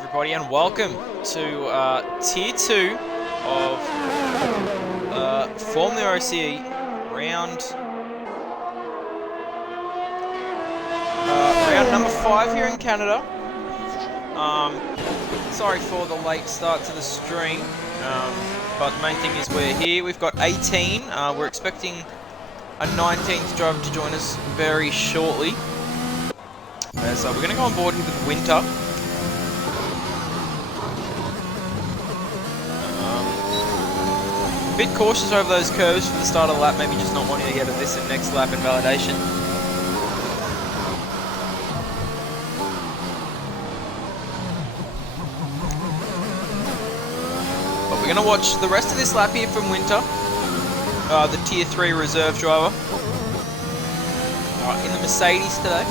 everybody, and welcome to Tier 2 of FormulaOCE round number 5 here in Canada. Sorry for the late start to the stream, but the main thing is we're here. We've got 18. We're expecting a 19th driver to join us very shortly. So we're going to go on board here with Winter. A bit cautious over those curves for the start of the lap, maybe just not wanting to get at this in next lap in validation. But we're going to watch the rest of this lap here from Winter, the Tier 3 reserve driver, in the Mercedes today.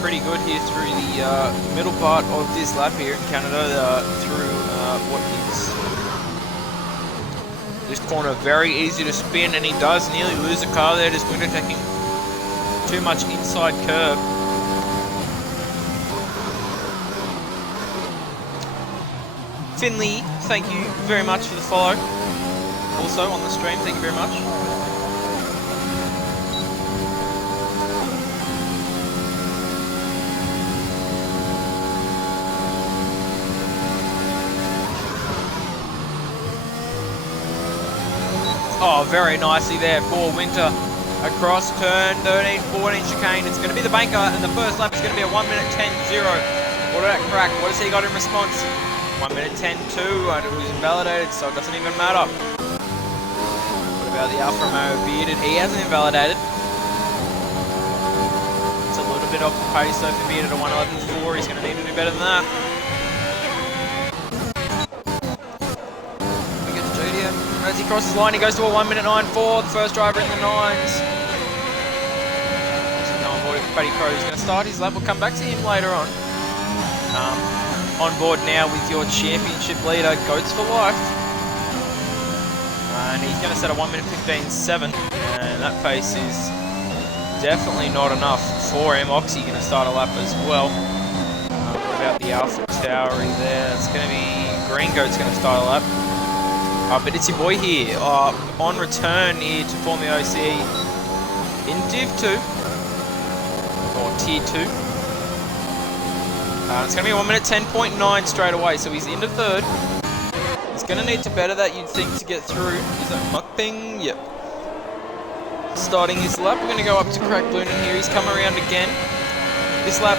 Pretty good here through the middle part of this lap here in Canada, through what is this corner. Very easy to spin, and he does nearly lose the car there, just window taking too much inside curve. Finley, thank you very much for the follow. Also on the stream, thank you very much. Oh, very nicely there for Winter. Across turn 13, 14 chicane. It's going to be the banker, and the first lap is going to be a 1 minute 10.0. What did that crack? What has he got in response? 1 minute 10.2, and it was invalidated, so it doesn't even matter. What about the Alfa Romeo Bearded? He hasn't invalidated. It's a little bit off the pace though for Bearded at 1:11.4. He's going to need to do better than that. As he crosses the line, he goes to a 1 minute 9.4. The first driver in the 9s. So on board with Paddy Crow. He's going to start his lap. We'll come back to him later on. On board now with your championship leader, Goats for Life. And he's going to set a 1 minute 15.7. And that pace is definitely not enough for him. Oxy going to start a lap as well. What about the Alpha Tauri there? It's going to be Green Goat's going to start a lap. But it's your boy here, on return here to FormulaOCE in Div 2, or Tier 2. It's going to be a 1 minute 10.9 straight away, so he's into third. He's going to need to better that, you'd think, to get through. Is that Mukping? Yep. Starting his lap, we're going to go up to Crack Blunin here. He's come around again. This lap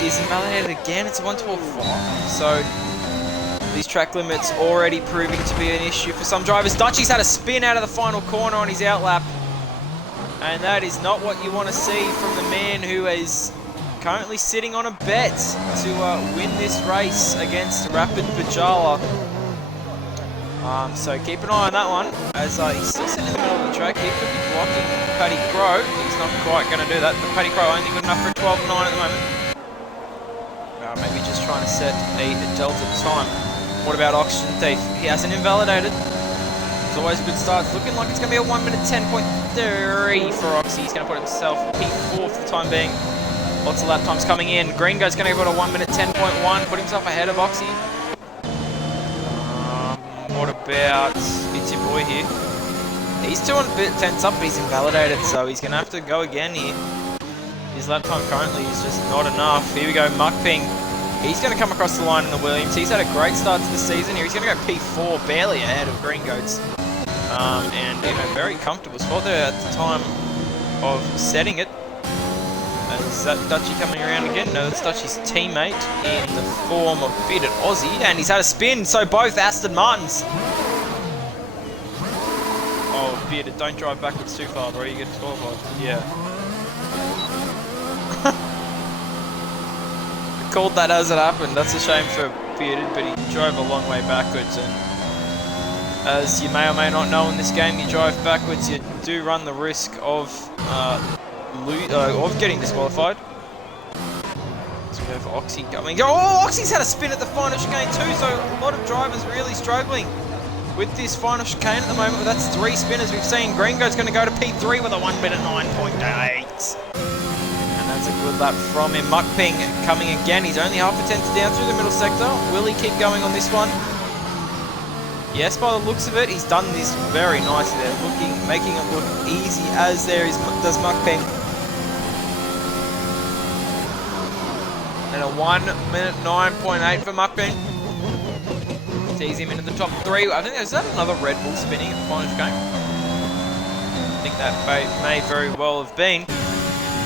is invalidated again. It's a 1:12.5, so these track limits already proving to be an issue for some drivers. Dutchy's had a spin out of the final corner on his outlap. And that is not what you want to see from the man who is currently sitting on a bet to win this race against Rapid Pajala. So keep an eye on that one, as he's still sitting in the middle of the track. He could be blocking Paddy Crow. He's not quite going to do that, but Paddy Crow only good enough for a 12.9 at the moment. Maybe just trying to set a delta time. What about Oxygen Thief? He hasn't invalidated. It's always a good start. It's looking like it's going to be a 1 minute 10.3 for Oxy. He's going to put himself P4 for the time being. Lots of lap times coming in. Green Goat's going to go to 1 minute 10.1. Put himself ahead of Oxy. What about it's your boy here? He's 2 tenths up, but he's invalidated, so he's going to have to go again here. His lap time currently is just not enough. Here we go, Mukping. He's going to come across the line in the Williams. He's had a great start to the season here. He's going to go P4, barely ahead of Green Goats. And in a very comfortable spot there at the time of setting it. Is that Dutchy coming around again? No, that's Dutchy's teammate in the form of Bearded Aussie. And he's had a spin, so both Aston Martins. Oh, Bearded, don't drive backwards too far, bro. You get disqualified. Yeah. Called that as it happened. That's a shame for Bearded, but he drove a long way backwards, and as you may or may not know in this game, you drive backwards, you do run the risk of getting disqualified. So we have Oxy coming. Oh, Oxy's had a spin at the final chicane too, so a lot of drivers really struggling with this final chicane at the moment. That's 3 spinners. We've seen Gringo's going to go to P3 with a 1 minute 9.8. And that's a good lap from him. Muckping coming again. He's only half a tenth down through the middle sector. Will he keep going on this one? Yes, by the looks of it, he's done this very nicely there, making it look easy as does Muckping. And a 1 minute 9.8 for Muckping. Tease him into the top 3. I think, is that another Red Bull spinning at the final game? I think that may very well have been.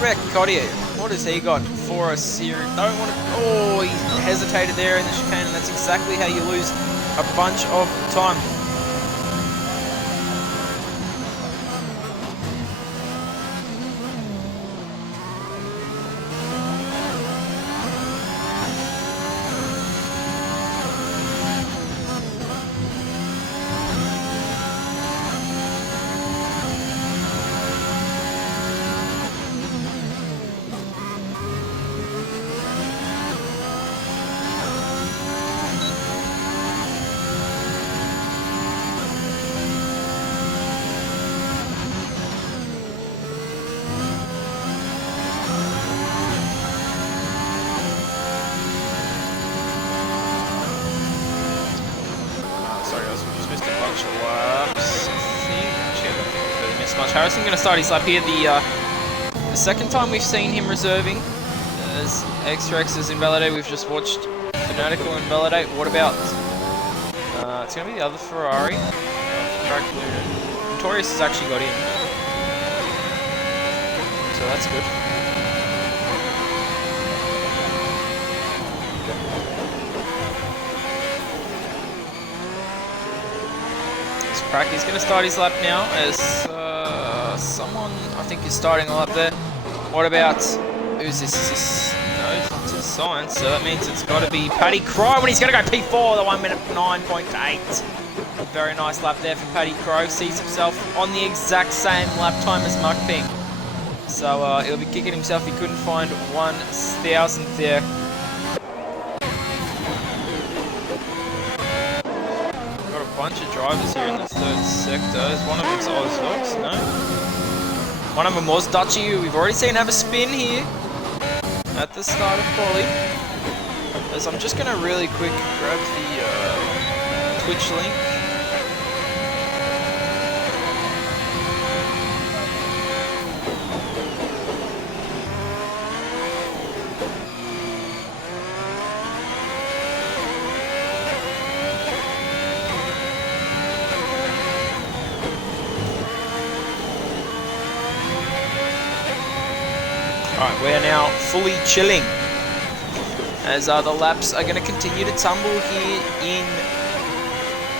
Rick Cottier, what has he got for us here? Don't want to. Oh, he hesitated there in the chicane, and that's exactly how you lose a bunch of time. Harrison going to start his lap here. The second time we've seen him reserving as X-Rex is invalidated. We've just watched Fanatical invalidate. What about it's going to be the other Ferrari. Notorious has actually got in, so that's good. He's going to start his lap now as someone, I think, is starting a lap there. What about, who's this? Is this? No, it's not to Science, so that means it's got to be Paddy Crow, and he's going to go P4, the 1 minute 9.8. Very nice lap there for Paddy Crow. Sees himself on the exact same lap time as Muckping. So he'll be kicking himself. He couldn't find 1,000th there. Bunch of drivers here in the third sector. Is one of them's Ozfox? No. One of them was Dutchy, who we've already seen have a spin here at the start of quali. As I'm just going to really quick grab the Twitch link. Alright, we're now fully chilling as the laps are going to continue to tumble here in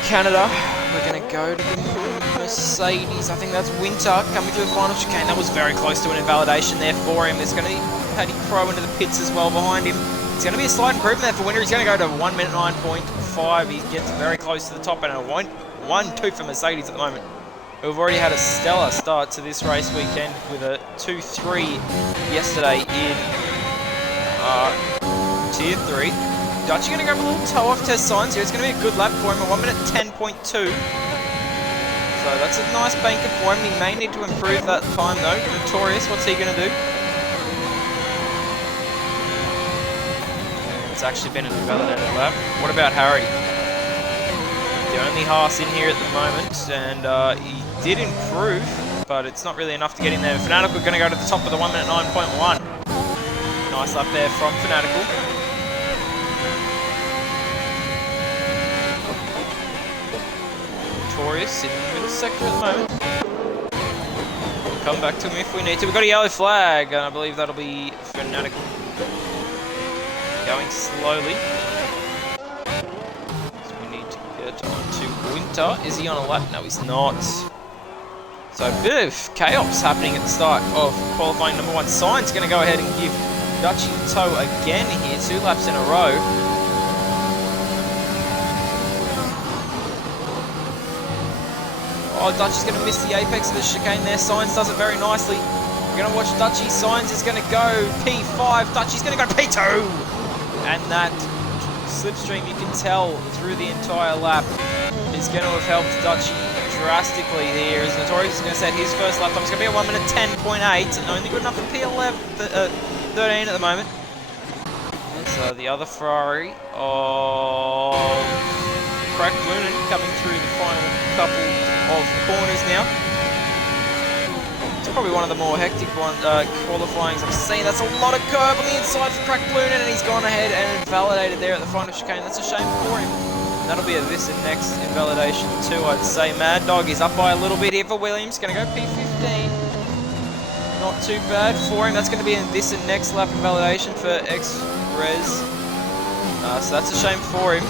Canada. We're going to go to the Mercedes. I think that's Winter coming through the final chicane. That was very close to an invalidation there for him. There's going to be Paddy Crow into the pits as well behind him. It's going to be a slight improvement there for Winter. He's going to go to 1 minute 9.5. He gets very close to the top, and a 1-2 for Mercedes at the moment. We've already had a stellar start to this race weekend with a 2-3 yesterday in Tier 3. Dutchy going to go for a little toe-off test signs here. It's going to be a good lap for him, a 1 minute 10.2. So that's a nice banker for him. He may need to improve that time though. Notorious, what's he going to do? It's actually been an invalidated lap. What about Harry? The only Haas in here at the moment, and he did improve, but it's not really enough to get in there. Fanatical going to go to the top of the 1 minute 9.1. Nice lap there from Fanatical. Notorious in the middle sector at the moment. We'll come back to him if we need to. We've got a yellow flag, and I believe that'll be Fanatical. Going slowly. Onto Winter. Is he on a lap? No, he's not. So a bit of chaos happening at the start of qualifying number 1. Sign's going to go ahead and give Dutchy the toe again here, 2 laps in a row. Oh, Dutchy's going to miss the apex of the chicane there. Signs does it very nicely. We're going to watch Dutchy. Signs is going to go P5. Dutchy's going to go P2. And that slipstream, you can tell through the entire lap, is going to have helped Dutchy drastically here. As Notorious is going to set his first lap time. It's going to be a 1 minute 10.8. Only good enough for P11, 13 at the moment. So the other Ferrari of Crack Lunan coming through the final couple of corners now. It's probably one of the more hectic qualifyings I've seen. That's a lot of curb on the inside for Crack Lunan, and he's gone ahead and invalidated there at the final chicane. That's a shame for him. That'll be a this and next invalidation too, I'd say. Mad Dog is up by a little bit here for Williams. Going to go P15. Not too bad for him. That's going to be a this and next lap invalidation for X-Rez. So that's a shame for him.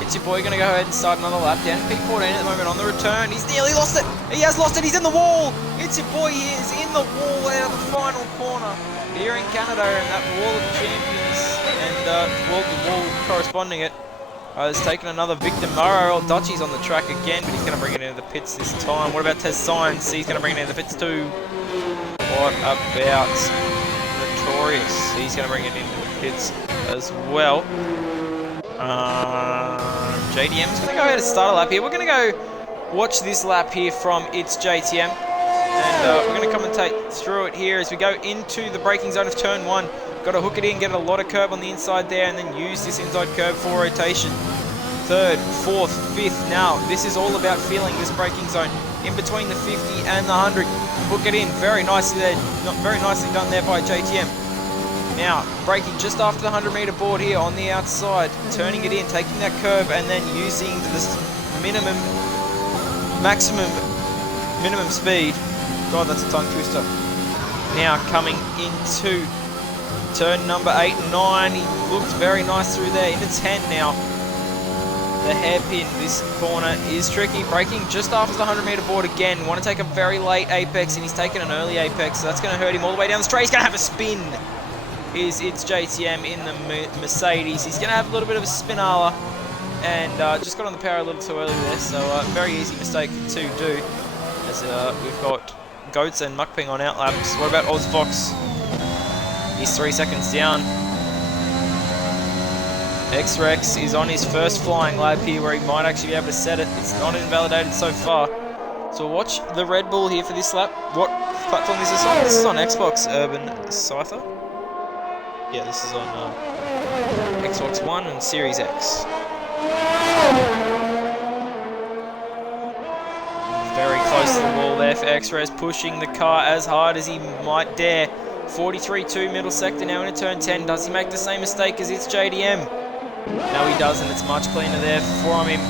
It's your boy going to go ahead and start another lap down to P14 at the moment on the return. He's nearly lost it. He has lost it. He's in the wall. It's your boy. He is in the wall out of the final corner here in Canada, and that wall of champions and wall corresponding it. Has taken another Victor Murrow. Dutchy's on the track again, but he's going to bring it into the pits this time. What about Tez Science? He's going to bring it into the pits too. What about Notorious? He's going to bring it into the pits as well. JDM's going to go ahead and start a lap here. We're going to go watch this lap here from It's JTM. And we're going to commentate through it here as we go into the braking zone of turn 1. Got to hook it in, get a lot of curb on the inside there, and then use this inside curb for rotation. Third, fourth, fifth. Now, this is all about feeling this braking zone in between the 50 and the 100. Hook it in very nicely there. Not very nicely done there by JTM. Now, braking just after the 100 meter board here on the outside, turning it in, taking that curb, and then using this maximum speed. God, that's a tongue twister. Now coming into turn number 8 and 9. He looked very nice through there. Into 10 now. The hairpin, this corner is tricky. Braking just after the 100 meter board again. Want to take a very late apex, and he's taken an early apex, so that's going to hurt him all the way down the straight. He's going to have a spin. It's JTM in the Mercedes. He's going to have a little bit of a spinala, and just got on the power a little too early there, so very easy mistake to do. As we've got Goats and Muckping on outlaps. What about OzFox? He's 3 seconds down. X-Rex is on his first flying lap here where he might actually be able to set it. It's not invalidated so far. So watch the Red Bull here for this lap. What platform is this on? This is on Xbox Urban Cypher. Yeah, this is on Xbox One and Series X. Very close to the wall there for X-Res, pushing the car as hard as he might dare. 43.2 middle sector now into turn 10. Does he make the same mistake as It's JDM? No, he doesn't. It's much cleaner there from him.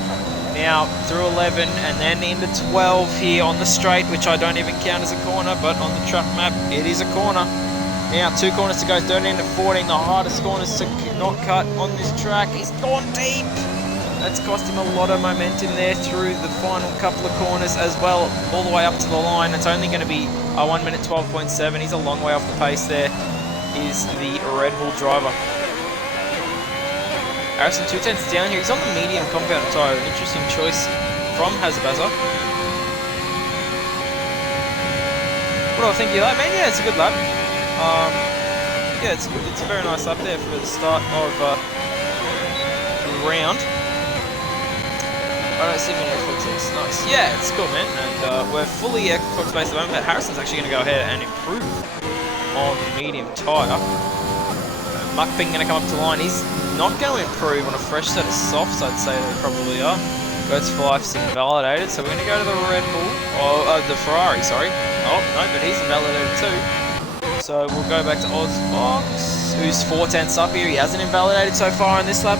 Now through 11 and then into 12 here on the straight, which I don't even count as a corner, but on the track map, it is a corner. Now 2 corners to go, 13 to 14, the hardest corners to not cut on this track. He's gone deep. That's cost him a lot of momentum there through the final couple of corners as well, all the way up to the line. It's only going to be a 1 minute 12.7. He's a long way off the pace there, is the Red Bull driver. Harrison 2/10 down here. He's on the medium compound tyre. An interesting choice from Hazabaza. What do I think of that, man? Yeah, it's a good lap. Yeah, it's good. It's a very nice lap there for the start of the round. I don't see many Xbox things. Nice. Yeah, it's cool, man. And we're fully Xbox based at the moment, but Harrison's actually going to go ahead and improve on the medium tyre. Muckping going to come up to line. He's not going to improve on a fresh set of softs, I'd say they probably are. Goats for Life's invalidated, so we're going to go to the Red Bull, or the Ferrari, sorry. Oh, no, but he's invalidated too. So we'll go back to OzFox, who's 4/10 up here. He hasn't invalidated so far in this lap.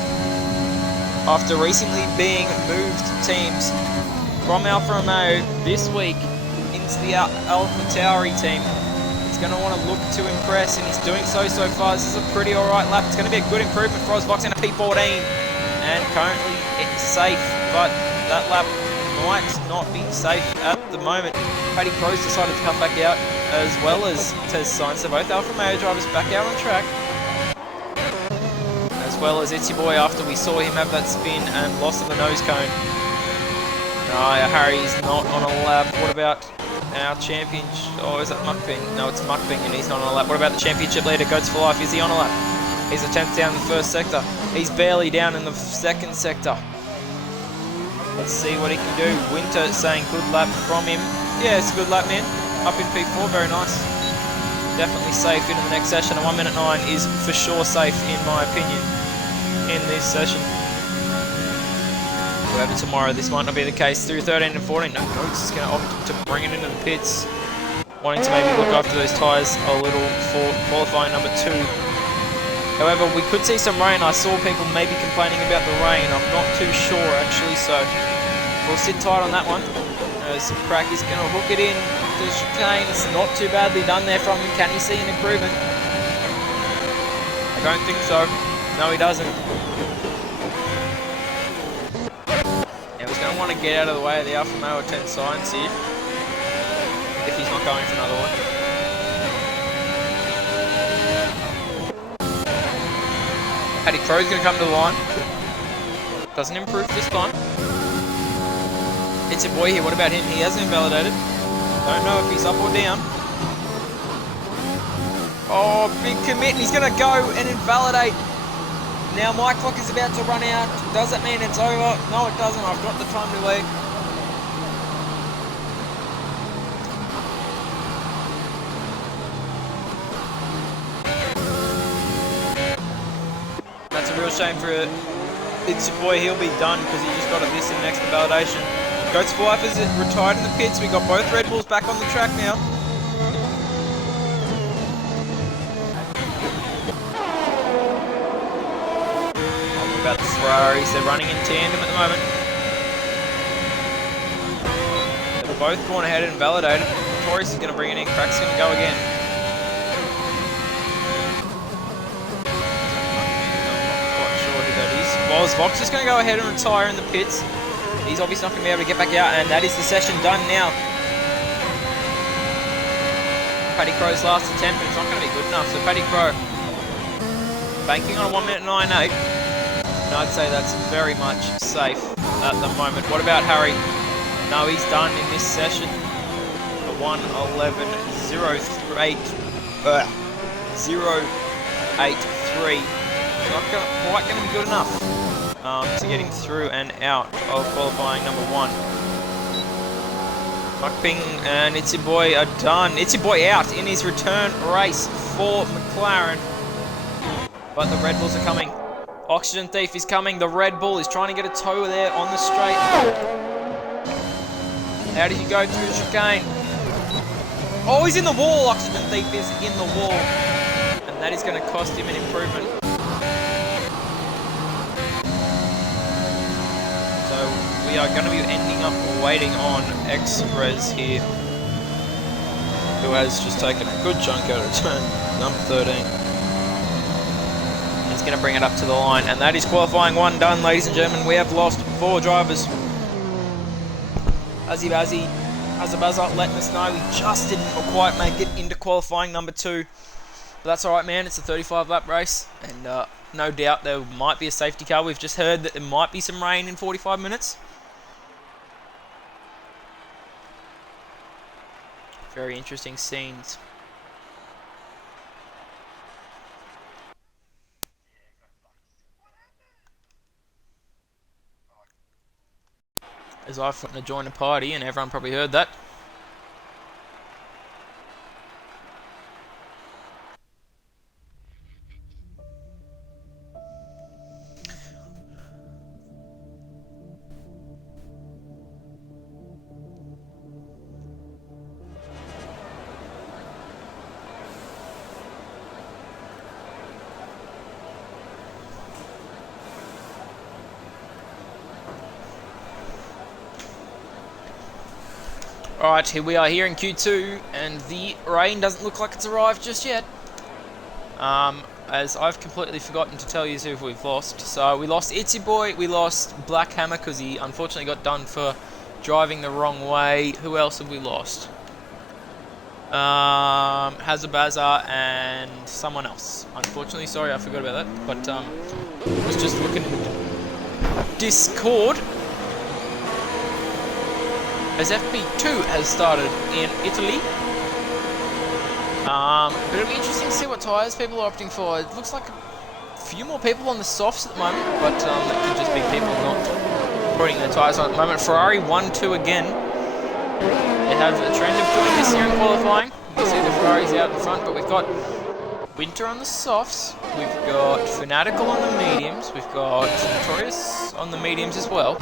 After recently being moved teams from Alfa Romeo this week into the Alpha Tauri team, he's going to want to look to impress, and he's doing so far. This is a pretty alright lap. It's going to be a good improvement for OzFox in a P14, and currently it's safe, but that lap might not be safe at the moment. Paddy Crow's decided to come back out, as well as Tez Science. So both Alfa Romeo drivers back out on track, as well as It's Your Boy after we saw him have that spin and loss of the nose cone. No, Harry's not on a lap. What about our champion? Oh, is that Muckping? No, it's Muckping and he's not on a lap. What about the championship leader, Goats for Life? Is he on a lap? He's a 10th down in the first sector. He's barely down in the second sector. Let's see what he can do. Winter saying good lap from him. Yeah, it's a good lap, man. Up in P4, very nice. Definitely safe into the next session. A 1 minute 9 is for sure safe, in my opinion, in this session. However, tomorrow this might not be the case. Through 13 and 14, no, Goats is going to opt to bring it into the pits. Wanting to maybe look after those tyres a little for qualifying number 2. However, we could see some rain. I saw people maybe complaining about the rain. I'm not too sure, actually, so we'll sit tight on that one. As Crack is going to hook it in to chicane. It's not too badly done there from him. Can he see an improvement? I don't think so. No, he doesn't. Now he's going to want to get out of the way of the Alfa Romeo 10 signs here, if he's not going for another one. Paddy Crow's going to come to the line. Doesn't improve this time. It's a boy here. What about him? He hasn't invalidated. Don't know if he's up or down. Oh, big commit. And he's going to go and invalidate. Now my clock is about to run out. Does that mean it's over? No, it doesn't. I've got the time delay. That's a real shame for it. It's your boy. He'll be done because he just got a this in next invalidation. Goats for Life is retired in the pits. We got both Red Bulls back on the track now. About the Ferraris, they're running in tandem at the moment. They've both gone ahead and validated. Torres is going to bring it in. Crack's going to go again. Vox is going to go ahead and retire in the pits. He's obviously not going to be able to get back out, and that is the session done now. Paddy Crow's last attempt, but it's not going to be good enough. So Paddy Crow banking on a 1 minute 9.8. And I'd say that's very much safe at the moment. What about Harry? No, he's done in this session. A 1:11.083. Not quite going to be good enough to getting through and out of qualifying number 1. Buckping and It's Your Boy are done. It's Your Boy out in his return race for McLaren. But the Red Bulls are coming. Oxygen Thief is coming. The Red Bull is trying to get a toe there on the straight. How did you go through the chicane? Oh, he's in the wall. Oxygen Thief is in the wall. And that is going to cost him an improvement. We are going to be ending up waiting on X-Res here, who has just taken a good chunk out of turn number 13. He's going to bring it up to the line, and that is qualifying 1 done, ladies and gentlemen. We have lost 4 drivers. Azabazza letting us know we just didn't quite make it into qualifying number 2. But that's alright, man. It's a 35 lap race, and no doubt there might be a safety car. We've just heard that there might be some rain in 45 minutes. Very interesting scenes. As I've gotten to join a party, and everyone probably heard that. Alright, here we are here in Q2, and the rain doesn't look like it's arrived just yet. As I've completely forgotten to tell you who we've lost. So we lost It's Your Boy, we lost Black Hammer because he unfortunately got done for driving the wrong way. Who else have we lost? Hazabazza and someone else. Unfortunately, sorry, I forgot about that. But I was just looking at Discord. As FP2 has started in Italy. But it'll be interesting to see what tyres people are opting for. It looks like a few more people on the softs at the moment, but that could just be people not putting their tyres on at the moment. Ferrari 1-2 again. They have a trend of doing this here in qualifying. You can see the Ferrari's out in front, but we've got Winter on the softs. We've got Fanatical on the mediums. We've got Notorious on the mediums as well.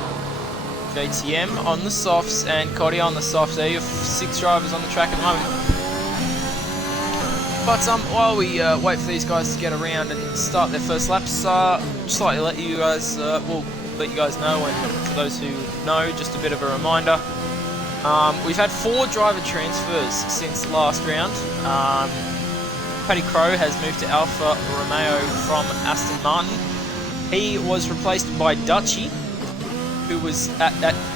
JTM on the softs and Cody on the softs. There you have 6 drivers on the track at the moment. But while we wait for these guys to get around and start their first laps, just like to let you guys, let you guys know, and for those who know, just a bit of a reminder. We've had 4 driver transfers since last round. Paddy Crowe has moved to Alfa Romeo from Aston Martin. He was replaced by Dutchy, who was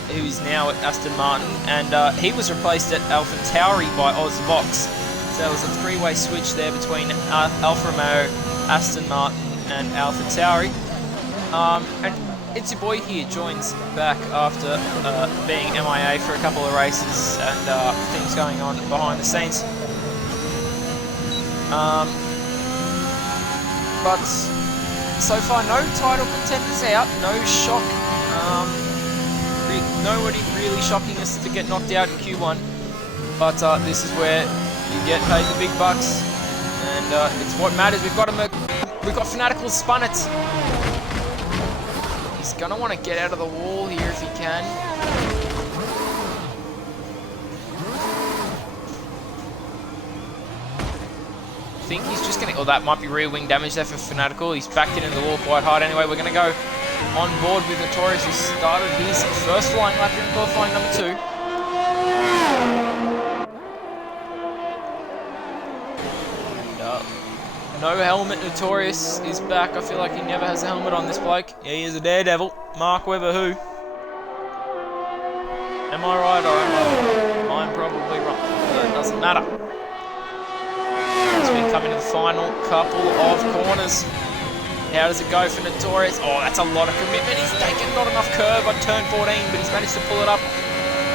who is now at Aston Martin, and he was replaced at AlphaTauri by Ozvox. So there was a 3-way switch there between Alfa Romeo, Aston Martin, and AlphaTauri. And it's your boy here joins back after being MIA for a couple of races and things going on behind the scenes. But so far, no title contenders out, no shock. Nobody really shocking us to get knocked out in Q1. But this is where you get paid the big bucks, and it's what matters. We've got Fanatical spun it. He's gonna want to get out of the wall here if he can. I think he's just going to... Oh, that might be rear wing damage there for Fanatical. He's backed into the wall quite hard. Anyway, we're going to go on board with Notorious, who started his first flying lap in qualifying number 2. And, no helmet. Notorious is back. I feel like he never has a helmet on, this bloke. Yeah, he is a daredevil. Mark Webber, who? Am I right or am I wrong? I'm probably wrong. But it doesn't matter. As we come into the final couple of corners. How does it go for Notorious? Oh, that's a lot of commitment. He's taken not enough curve on turn 14, but he's managed to pull it up.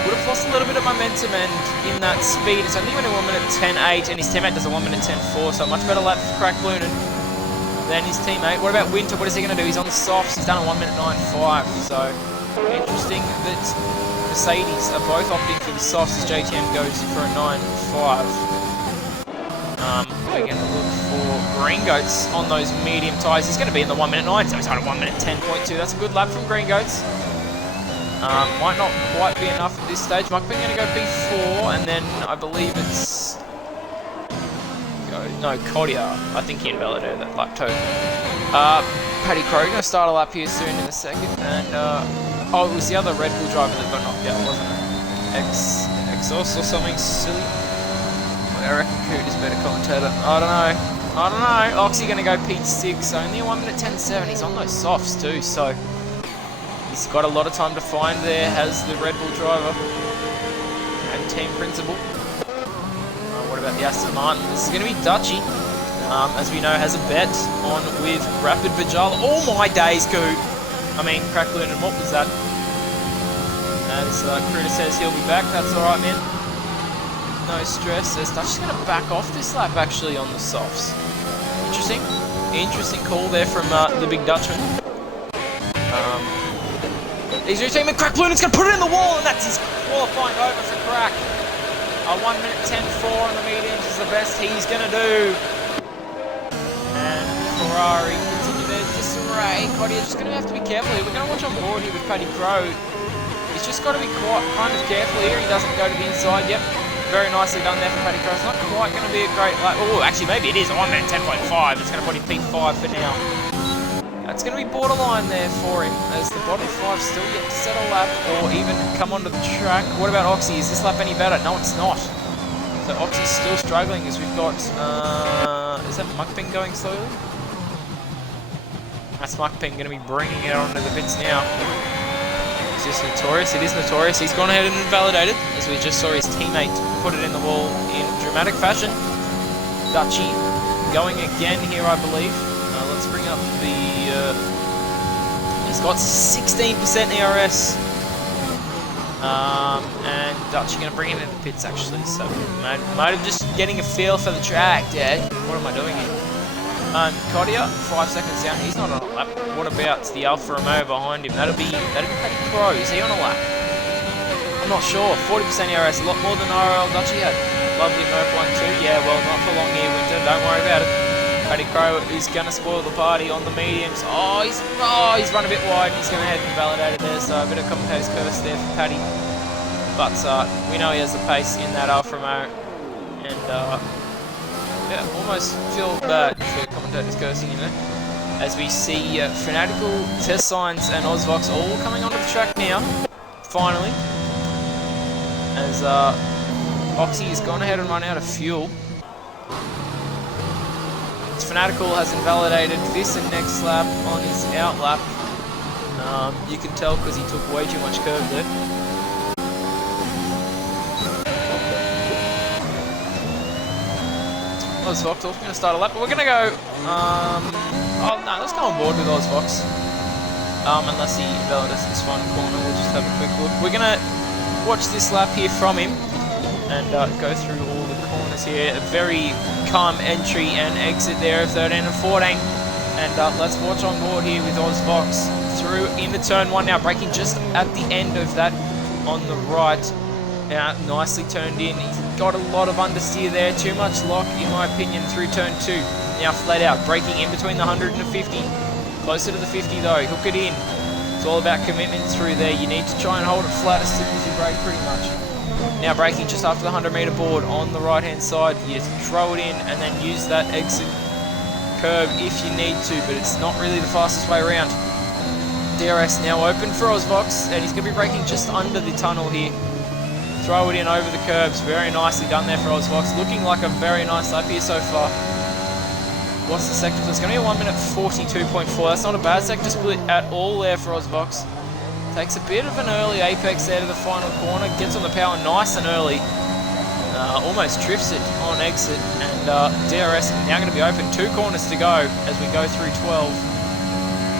Would have lost a little bit of momentum, and in that speed, it's only went a 1 minute 10.8, and his teammate does a 1 minute 10.4, so a much better lap for Crack Lunan than his teammate. What about Winter? What is he going to do? He's on the softs. He's done a 1 minute 9.5, so interesting that Mercedes are both opting for the softs as JTM goes for a 9.5. We're going to look for Green Goats on those medium tyres. He's going to be in the 1 minute 9, so he's on a 1 minute 10.2. That's a good lap from Green Goats. Might not quite be enough at this stage. Mukbang going to go P4, and then I believe it's... No, Kodia. I think he invalidated that lap too. Paddy Crowe going to start a lap here soon in a second, and... oh, it was the other Red Bull driver that got knocked out, wasn't it? Exhaust or something silly? I reckon Coot is better commentator. I don't know. Oxy going to go P6, only a 1 minute 10.7. He's on those softs too, so he's got a lot of time to find there, has the Red Bull driver and team principal. What about the Aston Martin? This is going to be Dutchy, as we know, has a bet on with Rapid Vajala. Oh my days, Coot! I mean, Crack Lunan, what was that? As Cruder says he'll be back, that's alright, man. No stress. Dutchy's going to back off this lap actually on the softs. Interesting. Interesting call there from the big Dutchman. He's routine with Crack Lunan's going to put it in the wall, and that's his qualifying over for Crack. A 1 minute 10.4 on the mediums is the best he's going to do. And Ferrari continue their disarray. Cody is just going to have to be careful here. We're going to watch on board here with Paddy Crowe. He's just got to be kind of careful here. He doesn't go to the inside. Yep. Very nicely done there for Paddy Crowe. It's not quite going to be a great lap. Oh, actually, maybe it is a 1 minute 10.5. It's going to put him P5 for now. That's going to be borderline there for him, as the bottom 5 still yet to set a lap or even come onto the track. What about Oxy? Is this lap any better? No, it's not. So Oxy's still struggling, as we've got... is that Mukbang going slowly? That's Mukbang going to be bringing it onto the pits now. Is this Notorious? It is Notorious. He's gone ahead and invalidated, as we just saw his teammate put it in the wall in dramatic fashion. Dutchy going again here, I believe. Let's bring up the... he's got 16% ERS. And Dutchy going to bring it into the pits, actually. So, might have just getting a feel for the track, Dad. What am I doing here? Kodia, 5 seconds down. He's not on a lap. What about the Alfa Romeo behind him? That'd be Paddy Crow. Is he on a lap? I'm not sure. 40% ERS, a lot more than RL Dutchy had. Lovely Merc 1-2. Yeah, well, not for long here, Winter. Don't worry about it. Paddy Crow is going to spoil the party on the mediums. Oh, he's run a bit wide. He's going to head and validate it there. So a bit of commentator's curse there for Paddy. But we know he has the pace in that Alfa Romeo. And yeah, almost feel bad for commentators cursing, you know. As we see Fanatical, Test Science, and Ozvox all coming onto the track now. Finally. As Oxy has gone ahead and run out of fuel. Fanatical has invalidated this and next lap on his out lap. You can tell because he took way too much curve there. Ozvox also going to start a lap, but we're going to go... oh no, let's go on board with Ozvox. Unless he invalidates this final corner, we'll just have a quick look. We're going to watch this lap here from him and go through all the corners here. A very calm entry and exit there of 13 and 14. And let's watch on board here with Ozvox through into turn 1 now, braking just at the end of that on the right. Now, nicely turned in. He's got a lot of understeer there. Too much lock, in my opinion, through turn 2. Now flat out, braking in between the 100 and the 50. Closer to the 50 though. Hook it in. It's all about commitment through there. You need to try and hold it flat as soon as you brake, pretty much. Now braking just after the 100 metre board on the right hand side. You throw it in and then use that exit curve if you need to, but it's not really the fastest way around. DRS now open for Ozvox, and he's going to be braking just under the tunnel here. Throw it in over the curbs. Very nicely done there for Ozvox. Looking like a very nice lap here so far. What's the sector? It's going to be a 1 minute 42.4. That's not a bad sector split at all there for Ozvox. Takes a bit of an early apex there to the final corner. Gets on the power nice and early. Almost drifts it on exit. And DRS now going to be open. 2 corners to go as we go through 12.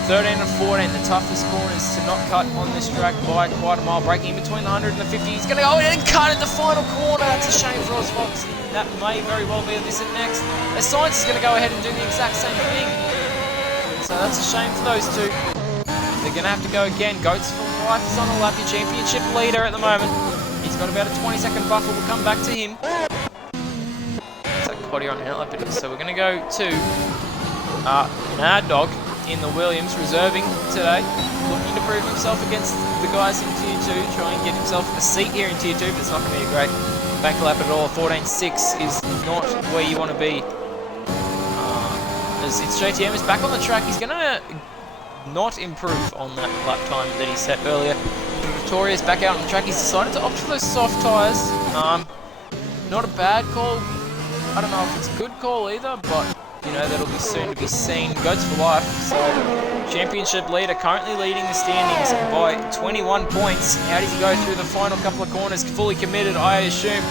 13 and 14, the toughest corners to not cut on this track by quite a mile. Braking in between the 100 and the 50. He's going to go in and cut at the final corner. That's a shame for Ozvox. That may very well be this and next. The Science is going to go ahead and do the exact same thing. So that's a shame for those two. They're going to have to go again. Goats for Life is on a lap, your championship leader at the moment. He's got about a 20-second buffer. We'll come back to him. It's like Kodia on an outlap it is. So we're going to go to Mad Dog in the Williams, reserving today, looking to prove himself against the guys in Tier 2, try and get himself a seat here in Tier 2, but it's not going to be a great back lap at all. 14.6 is not where you want to be. As it's JTM is back on the track, he's going to not improve on that lap time that he set earlier. Notorious back out on the track, he's decided to opt for those soft tyres. Not a bad call, I don't know if it's a good call either, but you know, that'll be soon to be seen. Goats for Life, so championship leader, currently leading the standings by 21 points. How does he go through the final couple of corners? Fully committed, I assume.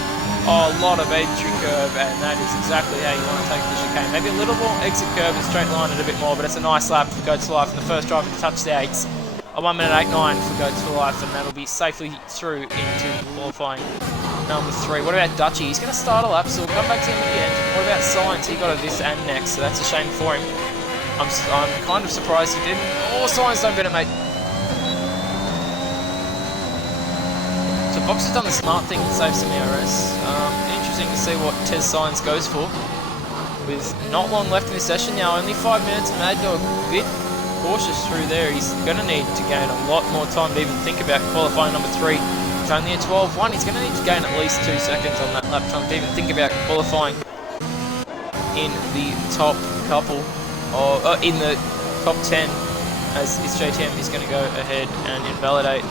Oh, a lot of entry curve, and that is exactly how you want to take the chicane. Maybe a little more exit curve and straight line it a bit more, but it's a nice lap for Goats for Life, and the first driver to touch the 8s. A 1 minute 8.9 for Goats for Life, and that'll be safely through into qualifying number 3. What about Dutchy? He's going to start a lap, so we'll come back to him at the end. What about Science? He got a this and next, so that's a shame for him. I'm kind of surprised he didn't. Oh, Science, don't bet it, mate. So Fox has done the smart thing and saved some ERS. Interesting to see what Tez Science goes for. With not long left in this session now, only 5 minutes. Mad Dog a bit cautious through there. He's going to need to gain a lot more time to even think about qualifying number 3. It's only a 12.1. He's going to need to gain at least 2 seconds on that lap time to even think about qualifying in the top couple, or in the top 10, as his JTM is going to go ahead and invalidate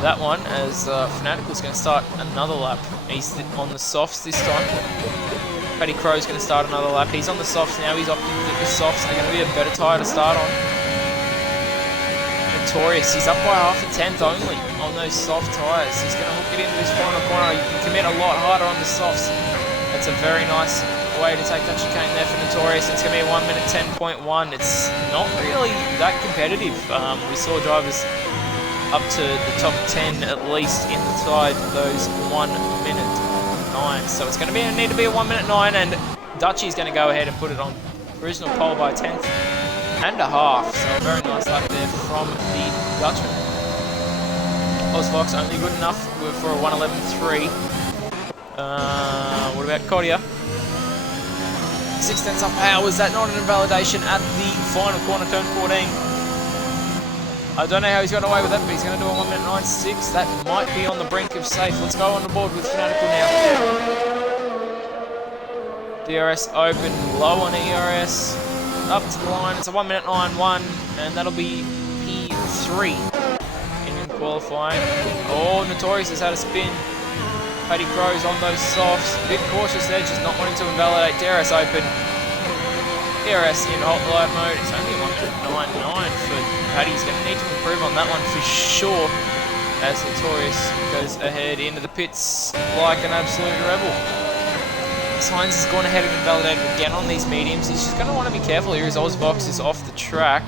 that one, as Fanatical is going to start another lap. He's on the softs this time. Paddy Crow's going to start another lap. He's on the softs now. He's opting for the softs. They're going to be a better tyre to start on. Notorious, he's up by half a tenth only on those soft tyres. He's going to hook it into his final corner. You can commit a lot harder on the softs. That's a very nice way to take that chicane there for Notorious. It's going to be a 1 minute 10.1. It's not really that competitive. We saw drivers up to the top 10 at least inside those 1 minute 9. So it's going to need to be a 1 minute 9, and Dutchy's going to go ahead and put it on Original pole by 10th and a half. So a very nice lap there from the Dutchman. Ozvox only good enough for a 1:11.3. What about Kodia? 6 tenths up. How was that not an invalidation at the final corner, turn 14? I don't know how he's got away with that, but he's going to do a 1:09.6. That might be on the brink of safe. Let's go on the board with Fanatical now. DRS open, low on ERS. Up to the line. It's a 1:09.1, and that'll be P3 in qualifying. Oh, Notorious has had a spin. Paddy Crow's on those softs. A bit cautious there, just not wanting to invalidate. DRS open. DRS in hot light mode. It's only a 1:99 for Paddy. He's going to need to improve on that one for sure, as Notorious goes ahead into the pits like an absolute rebel. Hines has gone ahead and invalidated again on these mediums. He's just going to want to be careful here as Ozvox is off the track.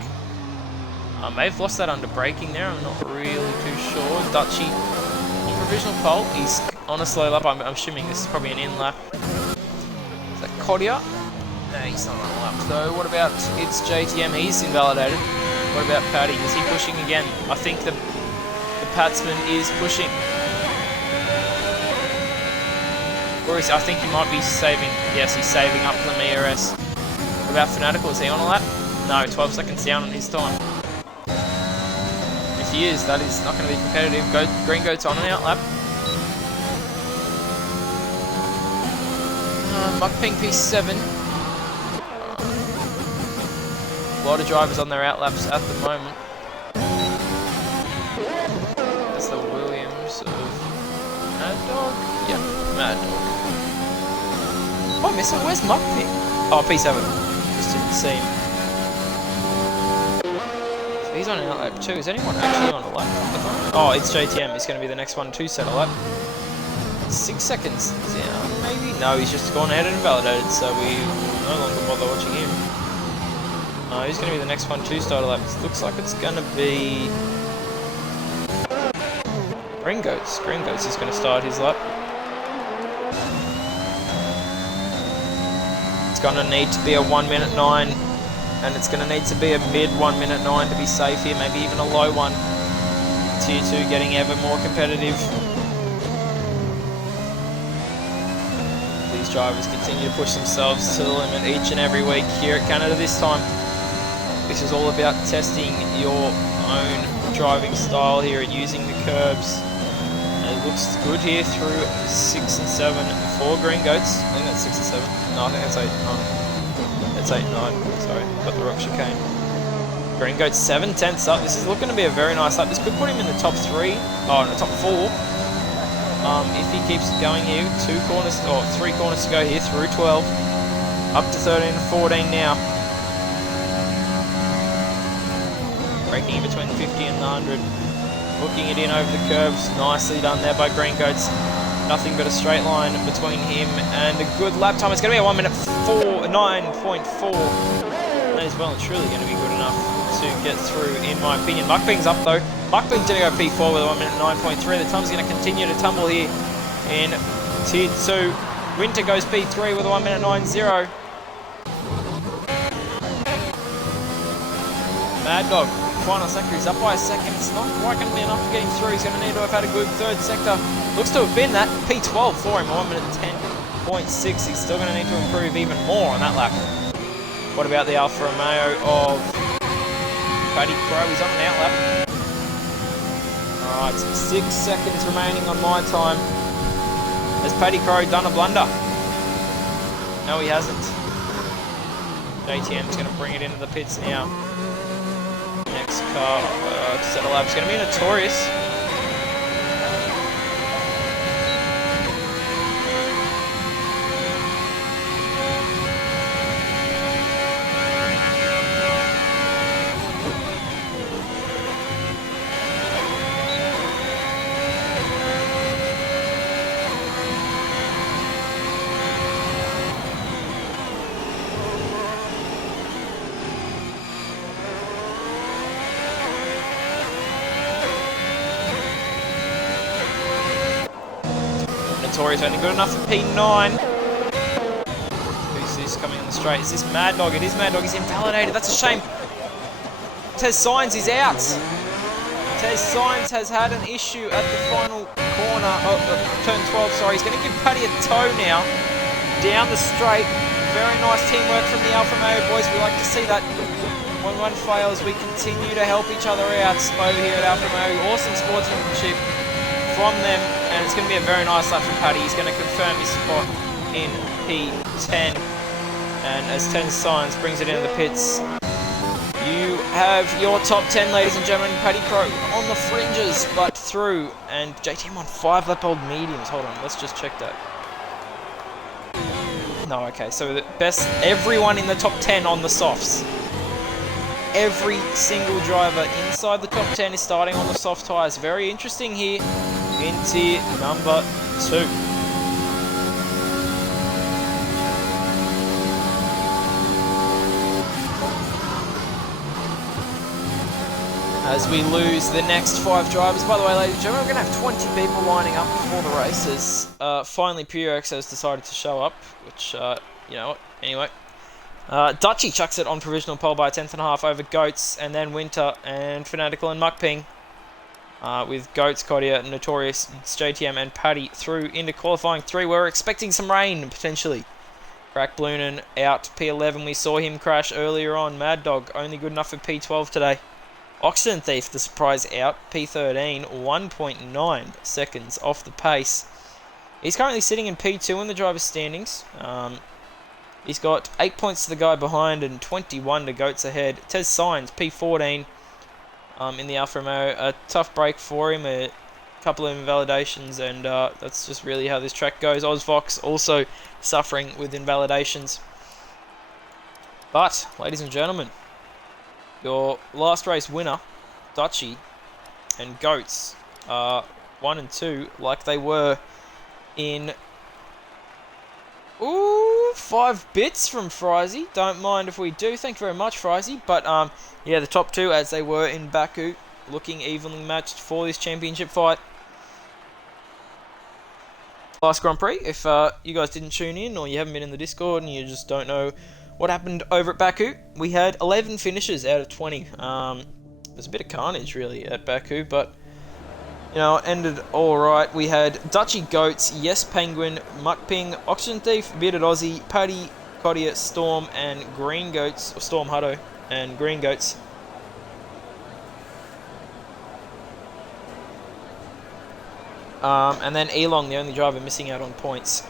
May have lost that under braking there. I'm not really too sure. Dutchy on provisional pole. He's on a slow lap. I'm assuming this is probably an in lap. Is that Kodia? No, he's not on a lap though. What about it's JTM? He's invalidated. What about Paddy? Is he pushing again? I think the Patsman is pushing. Or is, I think he might be saving. Yes, he's saving up from ERS. What about Fanatical? Is he on a lap? No, 12 seconds down on his time. If he is, that is not going to be competitive. Green Goat's on an out lap. Muckping P7. A lot of drivers on their out laps at the moment. That's the Williams of Mad Dog. Yeah, Mad Dog. Oh, I missed it. Where's Muckping? Oh, P7. Just didn't see him. So he's on an out lap too. Is anyone actually on a lap? Oh, it's JTM. He's going to be the next one to set a lap. 6 seconds down, maybe? No, he's just gone ahead and invalidated, so we will no longer bother watching him. No, he's going to be the next one to start a lap. It looks like it's going to be Green Goats. Green Goats is going to start his lap. It's going to need to be a 1:09, and it's going to need to be a mid 1:09 to be safe here, maybe even a low one. Tier 2 getting ever more competitive. These drivers continue to push themselves to the limit each and every week here at Canada this time. This is all about testing your own driving style here and using the curbs. And it looks good here through 6 and 7 for Green Goats. I think that's 6 and 7. No, I think that's 8 and 9. That's 8 and 9. Sorry, got the rock chicane. Green Goats 7 tenths up. This is looking to be a very nice lap. This could put him in the top 3. Oh, in the top 4. If he keeps going here, 3 corners to go here through 12. Up to 13 and 14 now. Braking in between the 50 and the 100. Hooking it in over the curves. Nicely done there by Green Goats. Nothing but a straight line between him and a good lap time. It's going to be a 1:09.4. That is well and truly going to be good enough to get through, in my opinion. Muckping's up though. Muckping's going to go P4 with a 1:09.3. The time's going to continue to tumble here in Tier 2. Winter goes P3 with a 1:90. Mad Dog, final sector, he's up by a second. It's not quite going to be enough to get him through. He's going to need to have had a good third sector. Looks to have been that. P12 for him, 1:10.6. He's still going to need to improve even more on that lap. What about the Alfa Romeo of Paddy Crow? He's on an out lap. Alright, 6 seconds remaining on my time. Has Paddy Crow done a blunder? No, he hasn't. JTM's going to bring it into the pits now. Next car to set a lap is going to be Notorious. Notorious only good enough for P9. Who's this who's coming on the straight. Is this Mad Dog? It is Mad Dog. He's invalidated. That's a shame. Tez Signs is out. Tez Signs has had an issue at the final corner. Turn 12, sorry. He's going to give Paddy a tow now. Down the straight. Very nice teamwork from the Alfa Romeo boys. We like to see that. When one fails, we continue to help each other out over here at Alfa Romeo. Awesome sportsmanship from them. And it's going to be a very nice lap for Paddy. He's going to confirm his spot in P10. And as Tez Signs brings it into the pits, you have your top 10, ladies and gentlemen. Paddy Crow on the fringes, but through. And JTM on 5 lap-old mediums. Hold on, let's just check that. No, okay, so the best, everyone in the top 10 on the softs. Every single driver inside the top 10 is starting on the soft tyres. Very interesting here in tier number 2. As we lose the next 5 drivers. By the way, ladies and gentlemen, we're going to have 20 people lining up before the races. Finally, Purex has decided to show up, which, you know what, anyway. Dutchy chucks it on provisional pole by a 10.5 over Goats, and then Winter and Fanatical and Muckping. With Goats, Kodia, Notorious, JTM and Paddy through into qualifying 3. We're expecting some rain, potentially. Crack Bloonin out P11. We saw him crash earlier on. Mad Dog, only good enough for P12 today. Oxygen Thief, the surprise out, P13, 1.9 seconds off the pace. He's currently sitting in P2 in the driver's standings. He's got 8 points to the guy behind and 21 to Goats ahead. Tez Signs, P14 in the Alfa Romeo. A tough break for him, a couple of invalidations, and that's just really how this track goes. Ozfox also suffering with invalidations. But, ladies and gentlemen, your last race winner, Dutchy and Goats, are 1 and 2, like they were in 5 bits from Frizy. Don't mind if we do. Thank you very much, Frizy. But yeah, the top 2 as they were in Baku, looking evenly matched for this championship fight. Last Grand Prix, if you guys didn't tune in or you haven't been in the Discord and you just don't know what happened over at Baku, we had 11 finishes out of 20. There's a bit of carnage, really, at Baku, but, you know, it ended alright. We had Dutchy Goats, Yes Penguin, Muckping, Oxygen Thief, Bearded Aussie, Paddy, Kodia, Storm, and Green Goats, or Storm Hutto, and Green Goats. And then Elong, the only driver missing out on points.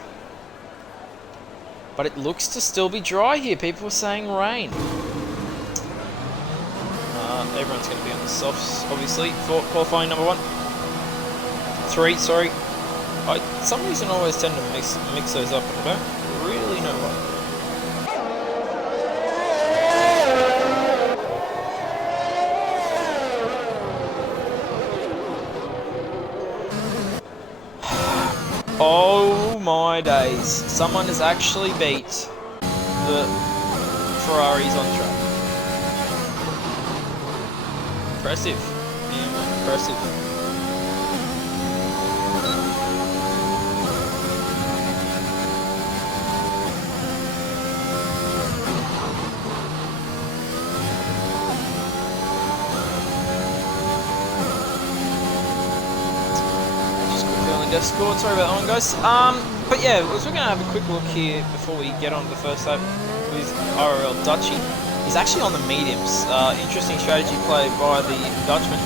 But it looks to still be dry here. People are saying rain. Everyone's going to be on the softs, obviously, for qualifying number 1. 3, sorry. I, for some reason, I always tend to mix those up, and I don't really know why. Oh my days. Someone has actually beat the Ferraris on track. Impressive. Yeah, impressive. Discord, sorry about that one, guys. But yeah, we're going to have a quick look here before we get on to the first lap with RRL Dutchy. He's actually on the mediums. Interesting strategy play by the Dutchman.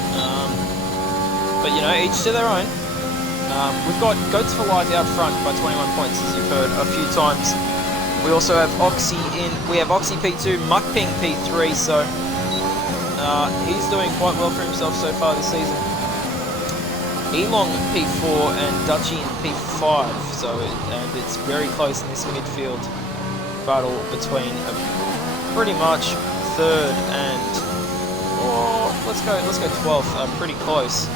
But you know, each to their own. We've got Goats for Life out front by 21 points, as you've heard a few times. We also have Oxy in. We have Oxy P2, Muckping P3. So he's doing quite well for himself so far this season. Elong P4 and Dutchy in P5, and it's very close in this midfield battle between pretty much 3rd and let's go 12th. Pretty close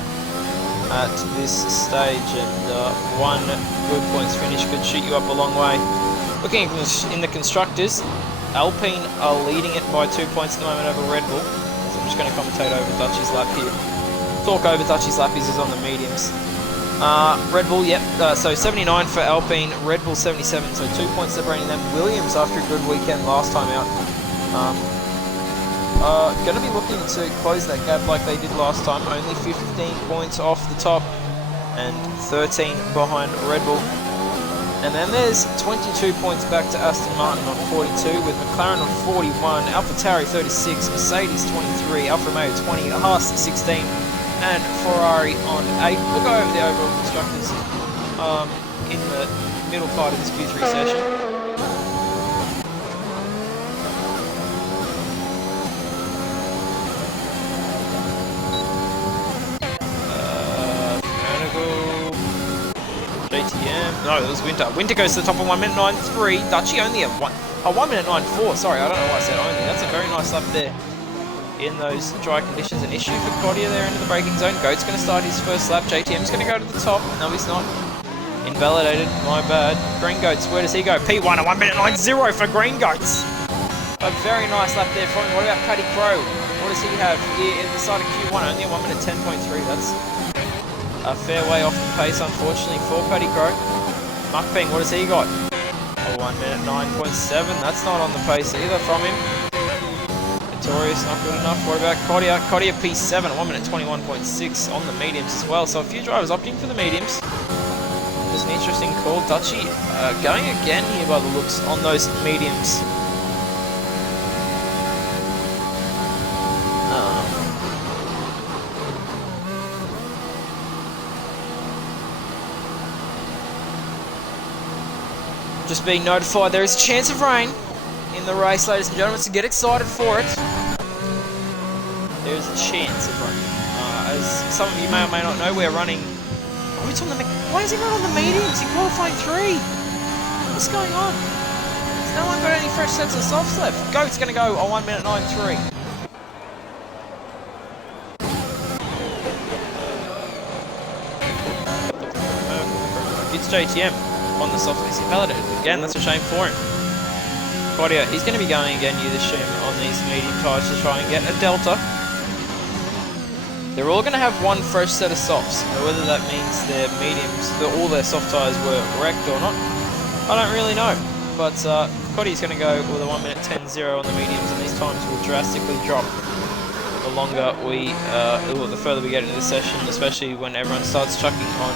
at this stage, and one good points finish could shoot you up a long way. Looking in the constructors, Alpine are leading it by 2 points at the moment over Red Bull. So I'm just going to commentate over Dutchy's lap here. Talk over Dutchy's lap, he's on the mediums. Red Bull, yep. So 79 for Alpine, Red Bull 77. So 2 points separating them. Williams, after a good weekend last time out, going to be looking to close that gap like they did last time. Only 15 points off the top and 13 behind Red Bull. And then there's 22 points back to Aston Martin on 42, with McLaren on 41, AlphaTauri 36, Mercedes 23, Alfa Romeo 20, Haas 16, and Ferrari on 8. We'll go over the overall constructors in the middle part of this Q3 session. No, it was Winter. Winter goes to the top of 1 minute 9.3. Dutchy only at 1 minute 9.4. Sorry, I don't know why I said only. That's a very nice lap there in those dry conditions. An issue for Kodia there into the braking zone. Goat's going to start his first lap. JTM's going to go to the top. No, he's not. Invalidated. My bad. Green Goats, where does he go? P1 at 1 minute 9.0 for Green Goats. A very nice lap there from him. What about Paddy Crow? What does he have here in the side of Q1? Only at 1 minute 10.3. That's a fair way off the pace, unfortunately, for Paddy Crow. Mark Ping, what has he got? A 1 minute 9.7. That's not on the pace either from him. Notorious, not good enough. What about Kodia? Kodia P7 at 1 minute 21.6 on the mediums as well. So a few drivers opting for the mediums. Just an interesting call. Dutchy going again here by the looks on those mediums. Just being notified there is a chance of rain in the race, ladies and gentlemen, so get excited for it. There is a chance of rain. As some of you may or may not know, we're running... Oh, it's on the... Why is he not on the mediums in qualifying 3? What's going on? Has no one got any fresh sets of softs left? Goat's going to go on 1 minute 9.3. It's JTM. On the soft, he's invalidated again. That's a shame for him. Kodia, he's going to be going again, you assume, on these medium tyres to try and get a delta. They're all going to have one fresh set of softs. Now, whether that means their mediums, all their soft tyres were wrecked or not, I don't really know. But Kodia's going to go with a 1 minute 10.0 on the mediums, and these times will drastically drop the longer we, the further we get into this session, especially when everyone starts chucking on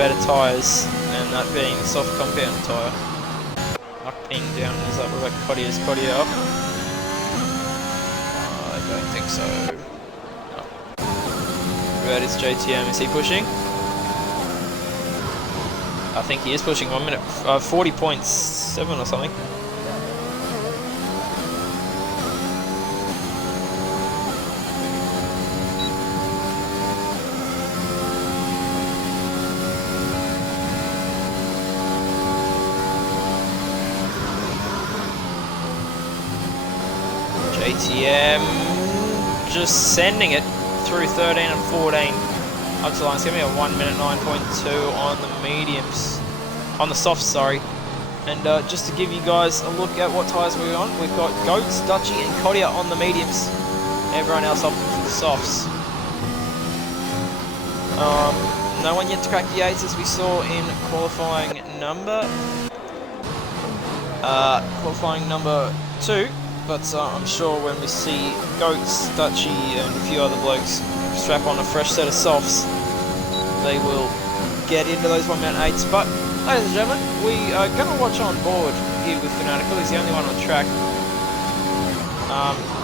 better tyres, and that being the soft compound tyre. Mark Ping down is up. What about Kodia's? Kodia up? I don't think so. No. What about his JTM? Is he pushing? I think he is pushing 1 minute 40.7 or something. JTM just sending it through 13 and 14 up to the line. It's going to be a 1 minute 9.2 on the mediums, on the softs, sorry. And just to give you guys a look at what tyres we're on, we've got Goats, Dutchy and Kodia on the mediums. Everyone else opting for the softs. No one yet to crack the 8s as we saw in qualifying number 2. But I'm sure when we see Goats, Dutchy and a few other blokes strap on a fresh set of softs, they will get into those 1 minute 8s. But, ladies and gentlemen, we are going to watch on board here with Fanatical. He's the only one on track.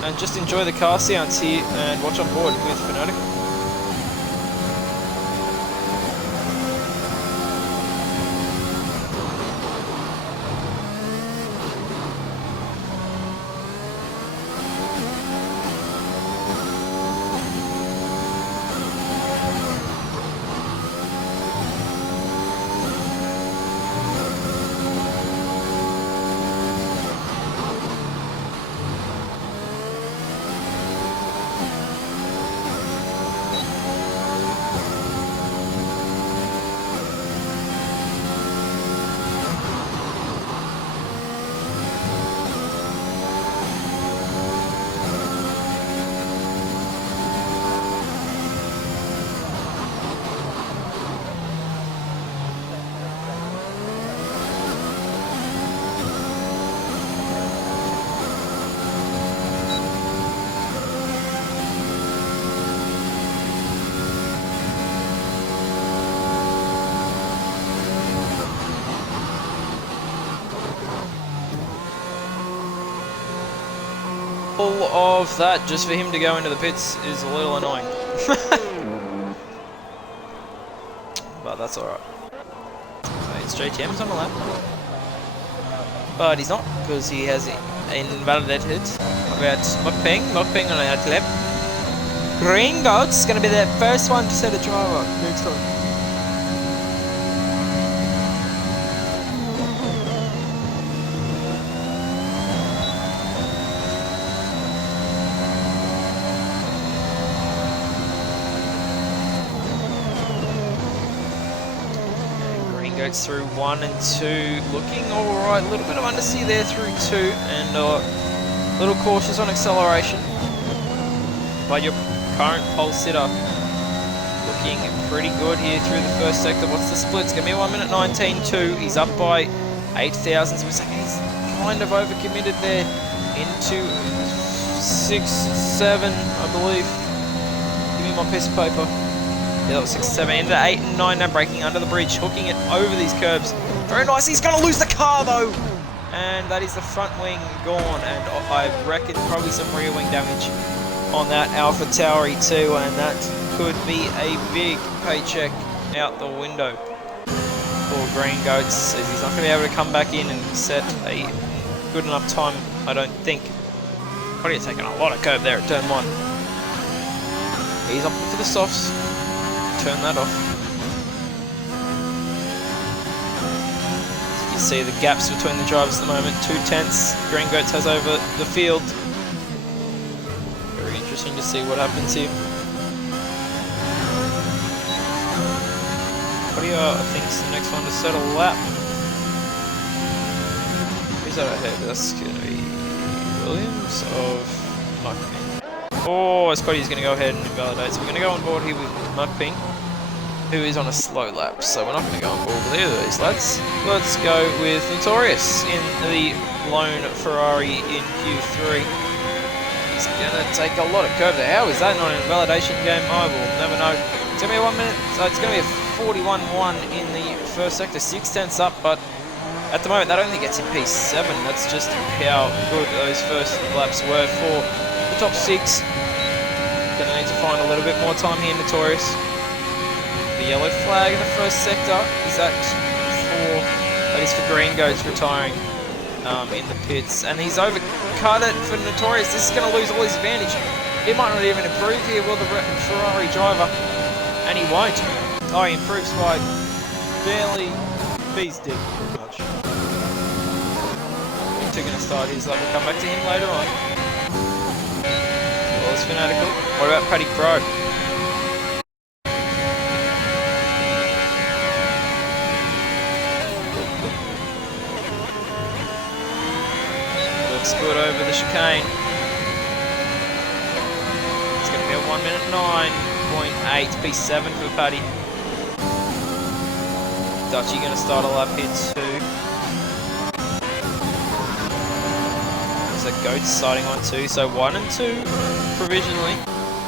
And just enjoy the car sounds here and watch on board with Fanatical. All of that just for him to go into the pits is a little annoying. But that's alright. It's JTM's on the lap. But he's not, because he has invalidated. What about Mukping? Mukping on our lap. Green Goat's going to be the first one to set a driver next time. Goes through 1 and 2, looking alright. A little bit of understeer there through 2, and a little cautious on acceleration. But your current pole sitter looking pretty good here through the first sector. What's the split? It's going to be 1 minute 19.2. He's up by 8,000. So he's kind of overcommitted there into 6, 7, I believe. Give me my piece of paper. Yeah, that was 6, 7, into 8 and 9 now, braking under the bridge, hooking it over these curbs. Very nice. He's going to lose the car though, and that is the front wing gone, and I reckon probably some rear wing damage on that Alpha Tauri too, and that could be a big paycheck out the window for Green Goats, as he's not going to be able to come back in and set a good enough time, I don't think. Probably taking a lot of curb there at turn 1. He's opting for the softs. Turn that off. So you see the gaps between the drivers at the moment. 2/10. Green Goats has over the field. Very interesting to see what happens here. I think is the next one to set a lap. Who's that ahead? That's going to be Williams of Mukping. Oh, Scotty's going to go ahead and invalidate. So we're going to go on board here with Mukping, who is on a slow lap. So we're not going to go on board with either of these lads. Let's go with Notorious in the lone Ferrari in Q3. He's going to take a lot of curve there. How is that not an invalidation game? I will never know. It's going to be 1 minute. So it's going to be a 41.1 in the first sector. 6/10 up, but at the moment that only gets in P7. That's just how good those first laps were for the top 6. Gonna need to find a little bit more time here, Notorious. The yellow flag in the first sector is that for Green Goats retiring in the pits, and he's overcut it for Notorious. This is going to lose all his advantage. He might not even improve here, will the Ferrari driver, and he won't. Oh, he improves by barely. He's dead pretty much. Winter going to start his lap. We'll come back to him later on. Well, it's fanatical. What about Paddy Crow? Looks good over the chicane. It's going to be a 1 minute 9.8, P7 for Paddy. Dutchy going to start a lap here too. So Goats starting on 2, so 1 and 2 provisionally.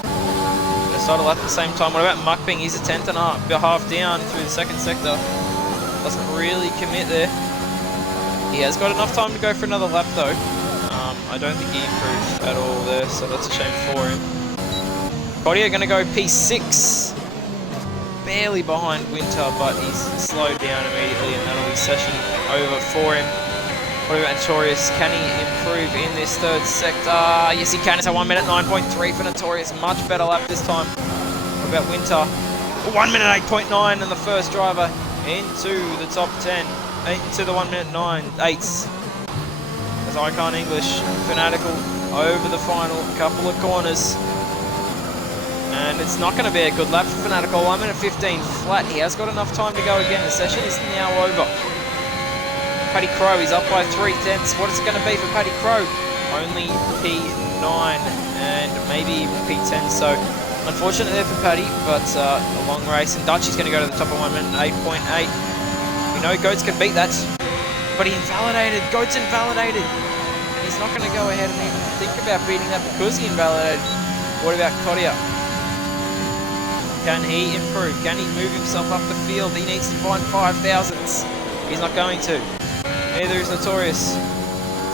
Going to start a lap at the same time. What about Mukping? He's a 10th and a half down through the second sector. Doesn't really commit there. He has got enough time to go for another lap though. I don't think he improved at all there, so that's a shame for him. Cody are going to go P6. Barely behind Winter, but he's slowed down immediately, and that'll be session over for him. What about Notorious? Can he improve in this third sector? Yes, he can. It's a 1 minute 9.3 for Notorious. Much better lap this time. What about Winter? 1 minute 8.9, and the first driver into the top 10. Into the 1 minute 9.8s. As I can't English, Fanatical over the final couple of corners. And it's not going to be a good lap for Fanatical. 1 minute 15 flat. He has got enough time to go again. The session is now over. Paddy Crow is up by 3/10. What is it going to be for Paddy Crow? Only P9 and maybe even P10. So unfortunate there for Paddy, but a long race. And Dutchy's going to go to the top of 1 minute 8.8. We know Goats can beat that, but he invalidated. Goats invalidated. And he's not going to go ahead and even think about beating that because he invalidated. What about Kodia? Can he improve? Can he move himself up the field? He needs to find 5,000s. He's not going to. Neither is Notorious.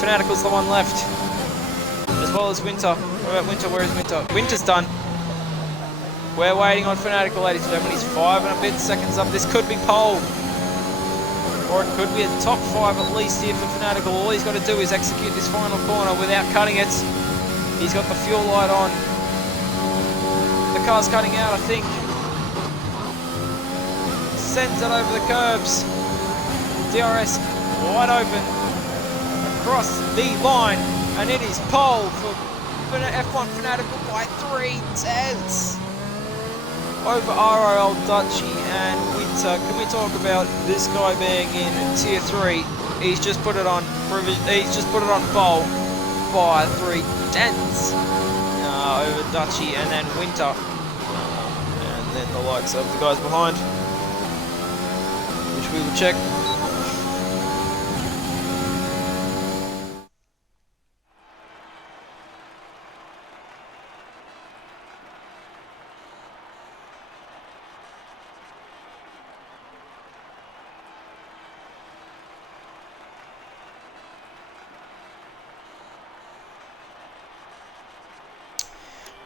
Fanatical's the one left. Just well as Winter. What about Winter? Where is Winter? Winter's done. We're waiting on Fanatical, ladies and gentlemen. He's 5 and a bit seconds up. This could be pole. Or it could be a top 5 at least here for Fanatical. All he's got to do is execute this final corner without cutting it. He's got the fuel light on. The car's cutting out, I think. Sends it over the curbs. DRS wide open. Across the line. And it is pole for F1 Fanatical by 3/10 over RRL, Dutchy and Winter. Can we talk about this guy being in Tier 3? He's just put it on. He's just put it on pole by 3/10 over Dutchy and then Winter, and then the likes of the guys behind, which we will check.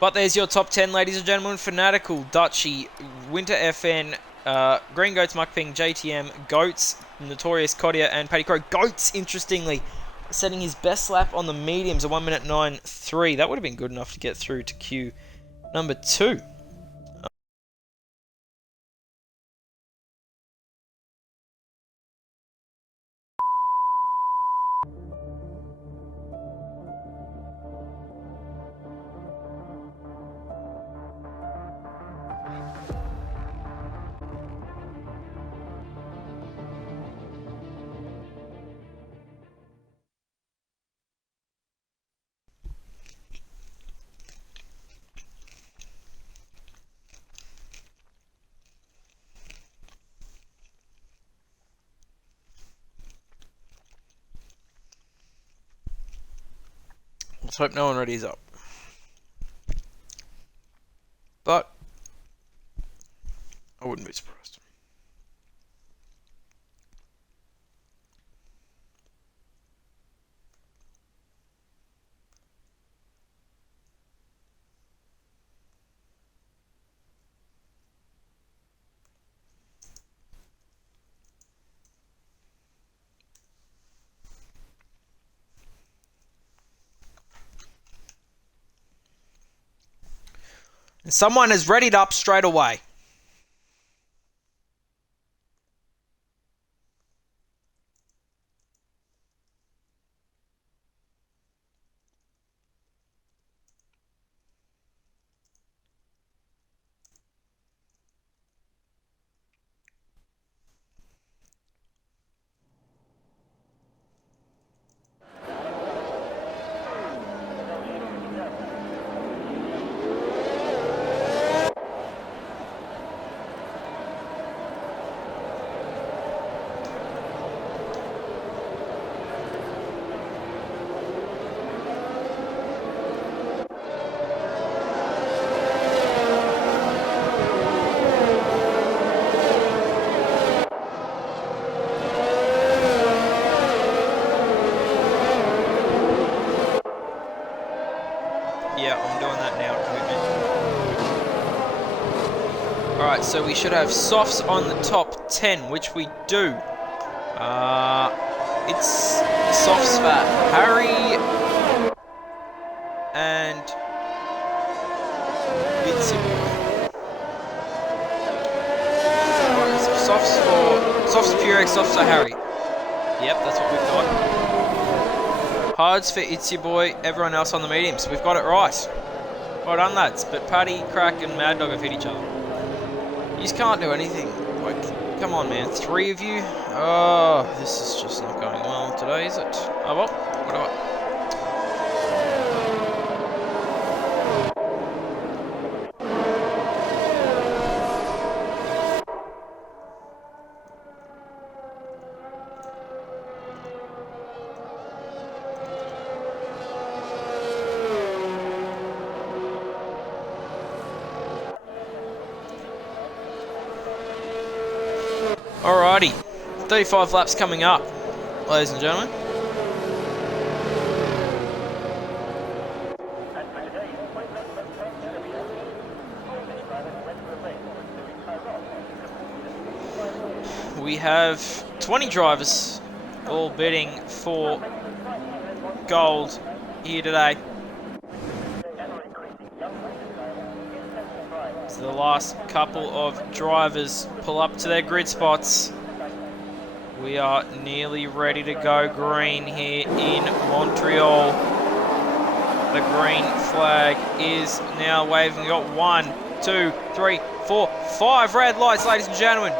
But there's your top 10, ladies and gentlemen. Fanatical, Dutchy, Winter FN, Green Goats, Muckping, JTM, Goats, Notorious, Kodia, and Paddy Crow. Goats, interestingly, setting his best lap on the mediums, a 1:09.3. That would have been good enough to get through to Q number 2. Let's hope no one readies up. But I wouldn't be surprised. Someone has readied up straight away. Yeah, I'm doing that now, commitment. Alright, so we should have softs on the top 10, which we do. It's softs for Harry and Bitsy. Softs for Purex, softs for Harry. Yep, that's what we've got. Hards for Itsy Boy, everyone else on the mediums. We've got it right. Well done, lads. But Paddy, Crack, and Mad Dog have hit each other. You just can't do anything. Like, come on, man. 3 of you? Oh, this is just not going well today, is it? Oh, well, whatever. Alrighty, 35 laps coming up, ladies and gentlemen. have 20 drivers all bidding for gold here today. So the last couple of drivers pull up to their grid spots. We are nearly ready to go green here in Montreal. The green flag is now waving. We've got 1, 2, 3, 4, 5 red lights, ladies and gentlemen.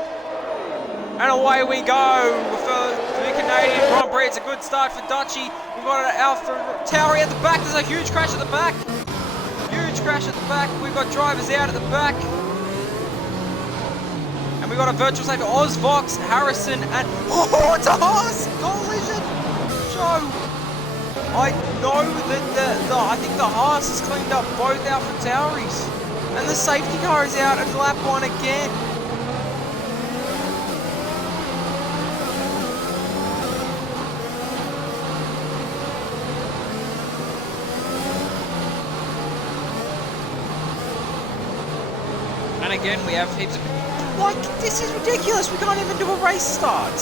And away we go for the Canadian Grand Prix. It's a good start for Dutchy. We've got an Alpha Tauri at the back. There's a huge crash at the back. Huge crash at the back. We've got drivers out at the back. And we've got a virtual safety. Ozvox, Harrison, and... Oh, it's a Haas collision! Joe! I know that I think the Haas has cleaned up both Alpha Tauris. And the safety car is out at lap 1 again. And again, we have heaps of... Like, this is ridiculous. We can't even do a race start.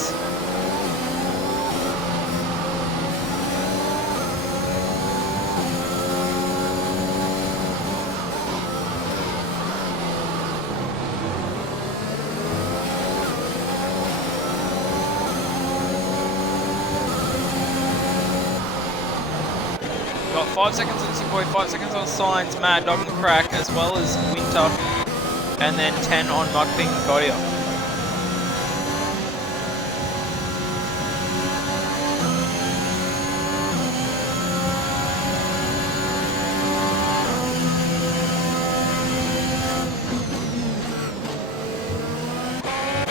Got 5 seconds on Boy, 5 seconds on Science, Mad Dog and Crack, as well as Winter. And then 10 on Mukping and Godia.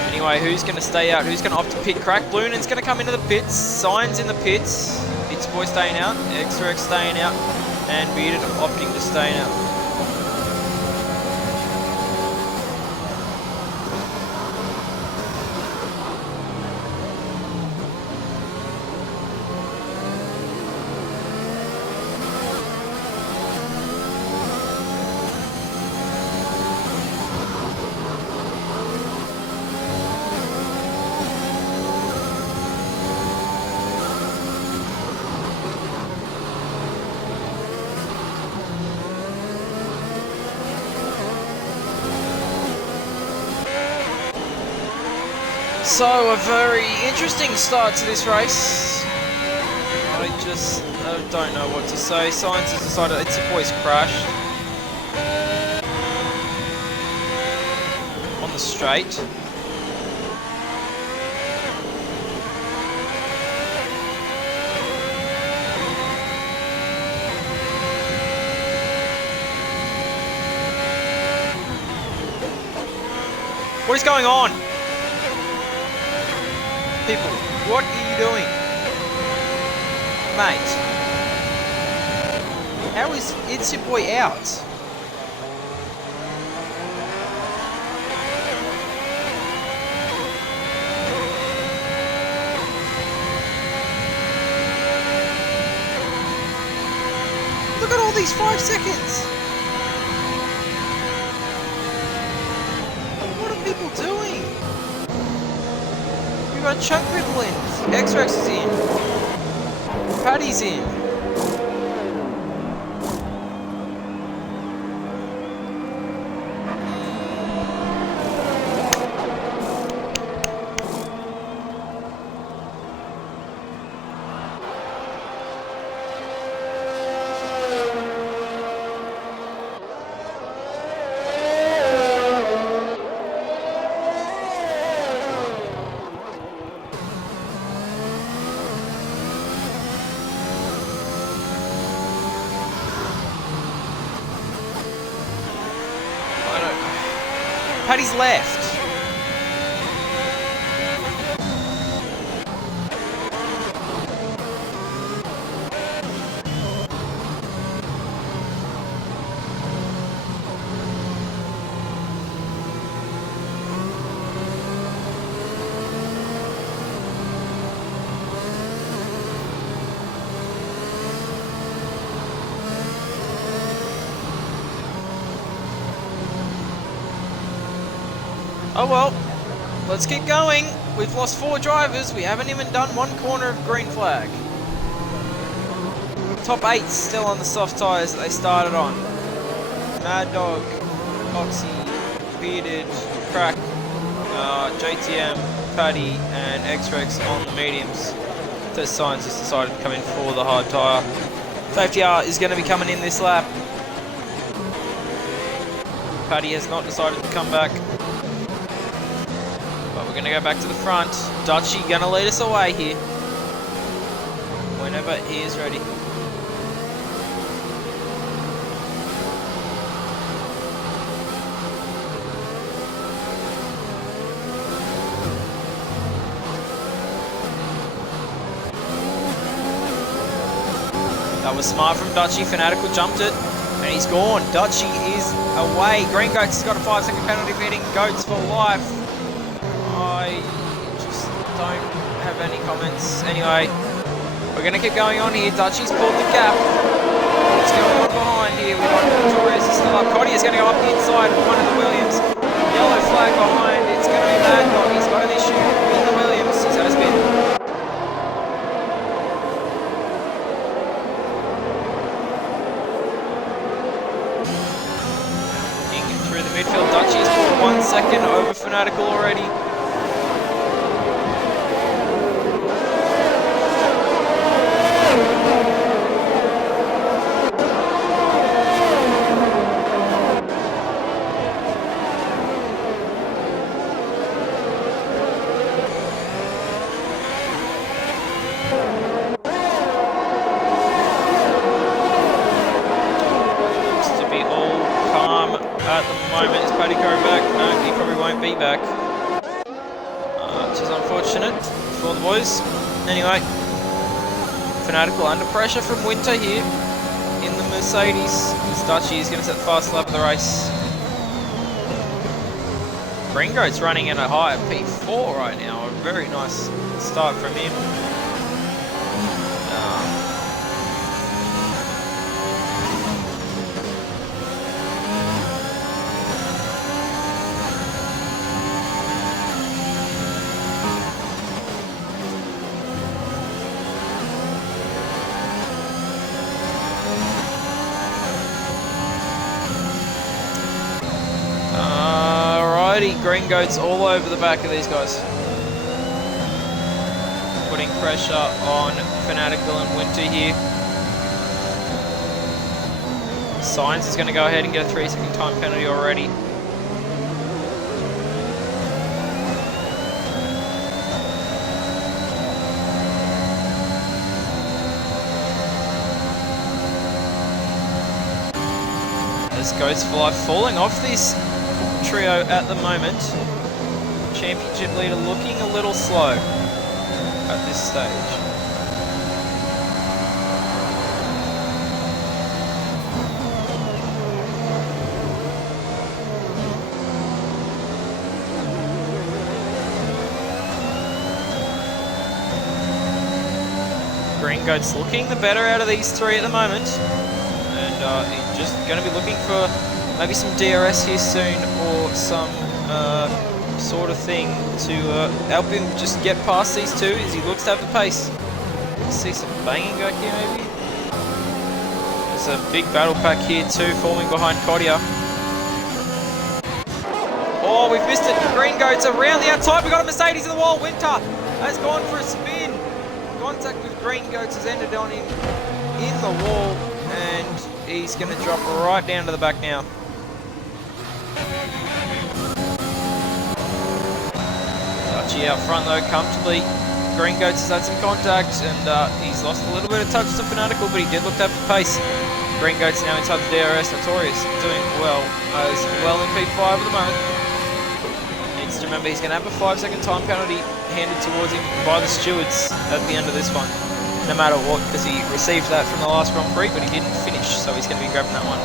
Anyway, who's going to stay out? Who's going to opt to pit? Crack Bloonen's going to come into the pits. Signs in the pits. Pits Boy staying out. X-Rex staying out. And Bearded opting to stay out. So, a very interesting start to this race. I just don't know what to say. Science has decided it's your boys crashed on the straight. What is going on? People, what are you doing? Mate. How is It's Your Boy out? Look at all these 5 seconds! What are people doing? We've got Chuck Riddle in, X-Rex is in, Paddy's in. Paddy's left. Oh well, let's keep going. we've lost 4 drivers. We haven't even done 1 corner of green flag. Top 8's still on the soft tyres that they started on. Mad Dog, Oxy, Bearded, Crack, JTM, Paddy, and X-Rex on the mediums. Test Science has decided to come in for the hard tyre. Safety R is going to be coming in this lap. Paddy has not decided to come back. But we're going to go back to the front. Dutchy going to lead us away here. Whenever he is ready. That was smart from Dutchy. Fanatical jumped it. And he's gone. Dutchy is away. Green Goats has got a 5-second penalty for hitting Goats for life. I just don't have any comments. Anyway, we're going to keep going on here. Dutchy's pulled the gap. What's going on behind here? We've got Torres is still up. Coddy is going to go up the inside of one of the Williams. Yellow flag behind. It's going to be Mad Dog. He's got an issue with the Williams. He's had a spin. Midfield, Dutchy has pulled 1 second over Fanatical already. At the moment, is Paddy Crow back? No, he probably won't be back. Which is unfortunate for the boys. Anyway, Fanatical under pressure from Winter here in the Mercedes. Dutchy is going to set the fast lap of the race. Green Goat's running in a high P4 right now. A very nice start from him. Green Goats all over the back of these guys. Putting pressure on Fanatical and Winter here. Science is going to go ahead and get a 3-second time penalty already. As Goats for Life falling off this trio at the moment. Championship leader looking a little slow at this stage. Green Goat's looking the better out of these 3 at the moment. And he's just going to be looking for maybe some DRS here soon, or some sort of thing to help him just get past these 2 as he looks to have the pace. See some banging back here maybe. There's a big battle pack here too, forming behind Kodia. Oh, we've missed it. Green Goats around the outside. We've got a Mercedes in the wall. Winter has gone for a spin. Contact with Green Goats has ended on him in the wall, and he's going to drop right down to the back now. Dutchy out front though, comfortably. Green Goats has had some contact, and he's lost a little bit of touch to Fanatical, but he did look to have the pace. Green Goats now inside the DRS. Notorious doing well in P5 at the moment. Needs to remember he's going to have a 5-second time penalty handed towards him by the stewards at the end of this one, no matter what, because he received that from the last Grand Prix, but he didn't finish, so he's going to be grabbing that one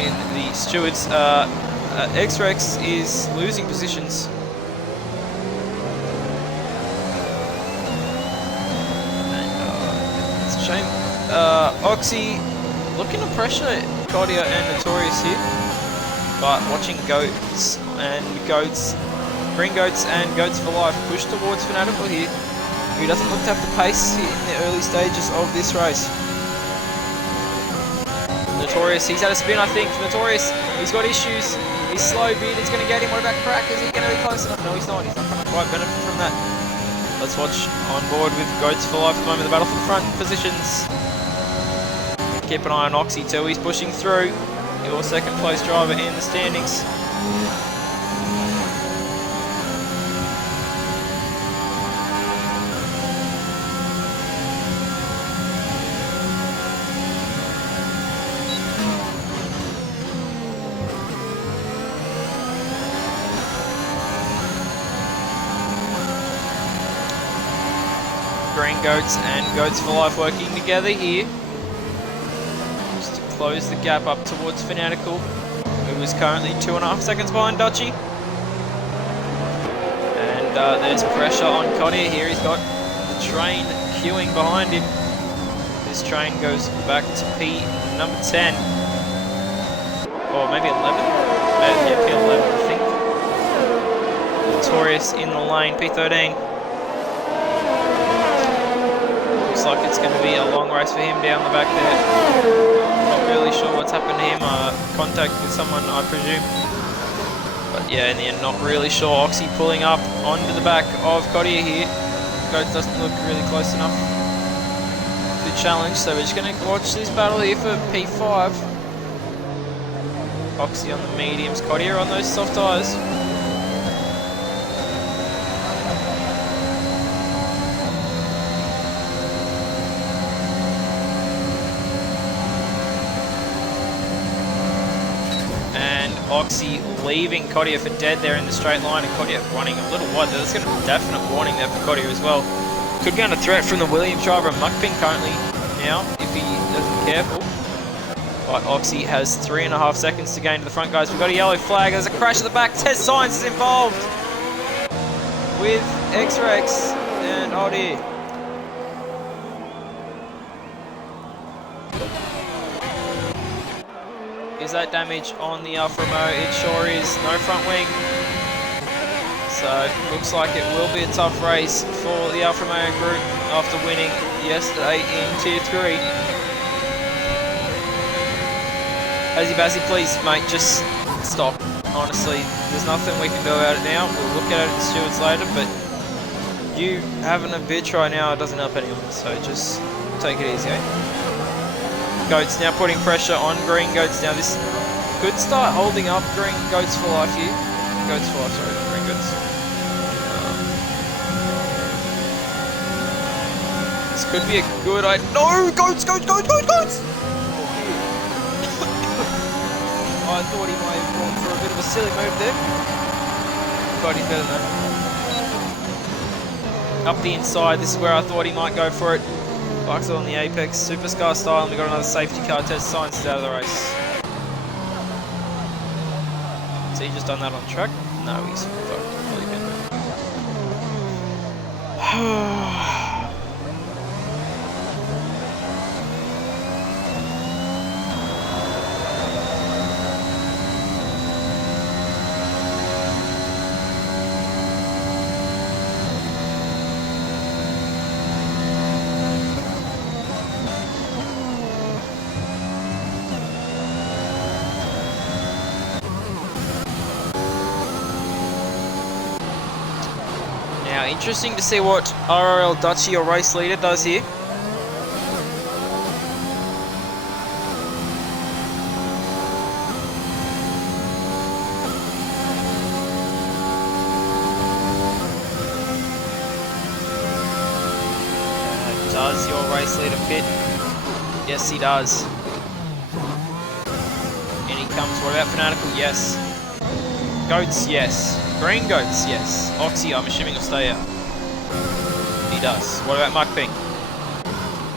in the stewards. X-Rex is losing positions. It's a shame. Oxy looking to pressure Kodia and Notorious here, but watching Goats, and Goats Green Goats and Goats for Life push towards Fanatical here, who doesn't look to have the pace in the early stages of this race. Notorious, he's had a spin, I think. Notorious, he's got issues. He's slow, Bearded's going to get him. What about Crack? Is he going to be close enough? No, he's not. He's not going to quite benefit from that. Let's watch on board with Goats for Life at the moment. The battle for the front positions. Keep an eye on Oxy too. He's pushing through. Your second place driver in the standings. Green Goats and Goats for Life working together here. Just to close the gap up towards Fanatical, who is currently 2.5 seconds behind Dutchy. And there's pressure on Cottier here. He's got the train queuing behind him. This train goes back to P number 10. Or maybe 11? Yeah, P11 I think. Notorious in the lane, P13. Looks like it's going to be a long race for him down the back there. Not really sure what's happened to him. Contact with someone, I presume. But yeah, in the end, not really sure. Oxy pulling up onto the back of Cottier here. Goats doesn't look really close enough to challenge, so we're just going to watch this battle here for P5. Oxy on the mediums, Cottier on those soft tyres. Oxy leaving Cottier for dead there in the straight line, and Cottier running a little wide. There's going to be a definite warning there for Cottier as well. Could be under threat from the Williams driver and Muckping currently now, if he isn't careful. But Oxy has 3.5 seconds to gain to the front, guys. We've got a yellow flag. There's a crash at the back. Test Science is involved with X-Rex, and oh dear. Is that damage on the Alfa Romeo? It sure is. No front wing. So, looks like it will be a tough race for the Alfa Romeo group after winning yesterday in Tier 3. Hazzy Bazzy, please, mate, just stop. Honestly, there's nothing we can do about it now. We'll look at it as stewards later, but you having a bitch right now doesn't help anyone, so just take it easy, eh? Goats now putting pressure on Green Goats. Now this could start holding up Green Goats for Life here. Goats for Life, sorry, Green Goats. This could be a good idea. No! Goats! Goats! Goats! Goats! Goats! I thought he might have gone for a bit of a silly move there. But he's better than that. Up the inside, this is where I thought he might go for it. Bucks on the apex, supercar style, and we got another safety car. Test Science is out of the race. So he just done that on track? No, he's fucking really been. Now, interesting to see what RRL Dutchy, or race leader, does here. Does your race leader pit? Yes, he does. And he comes. What about Fanatical? Yes. Goats? Yes. Green Goats? Yes. Oxy, I'm assuming, will stay out. He does. What about Muckping?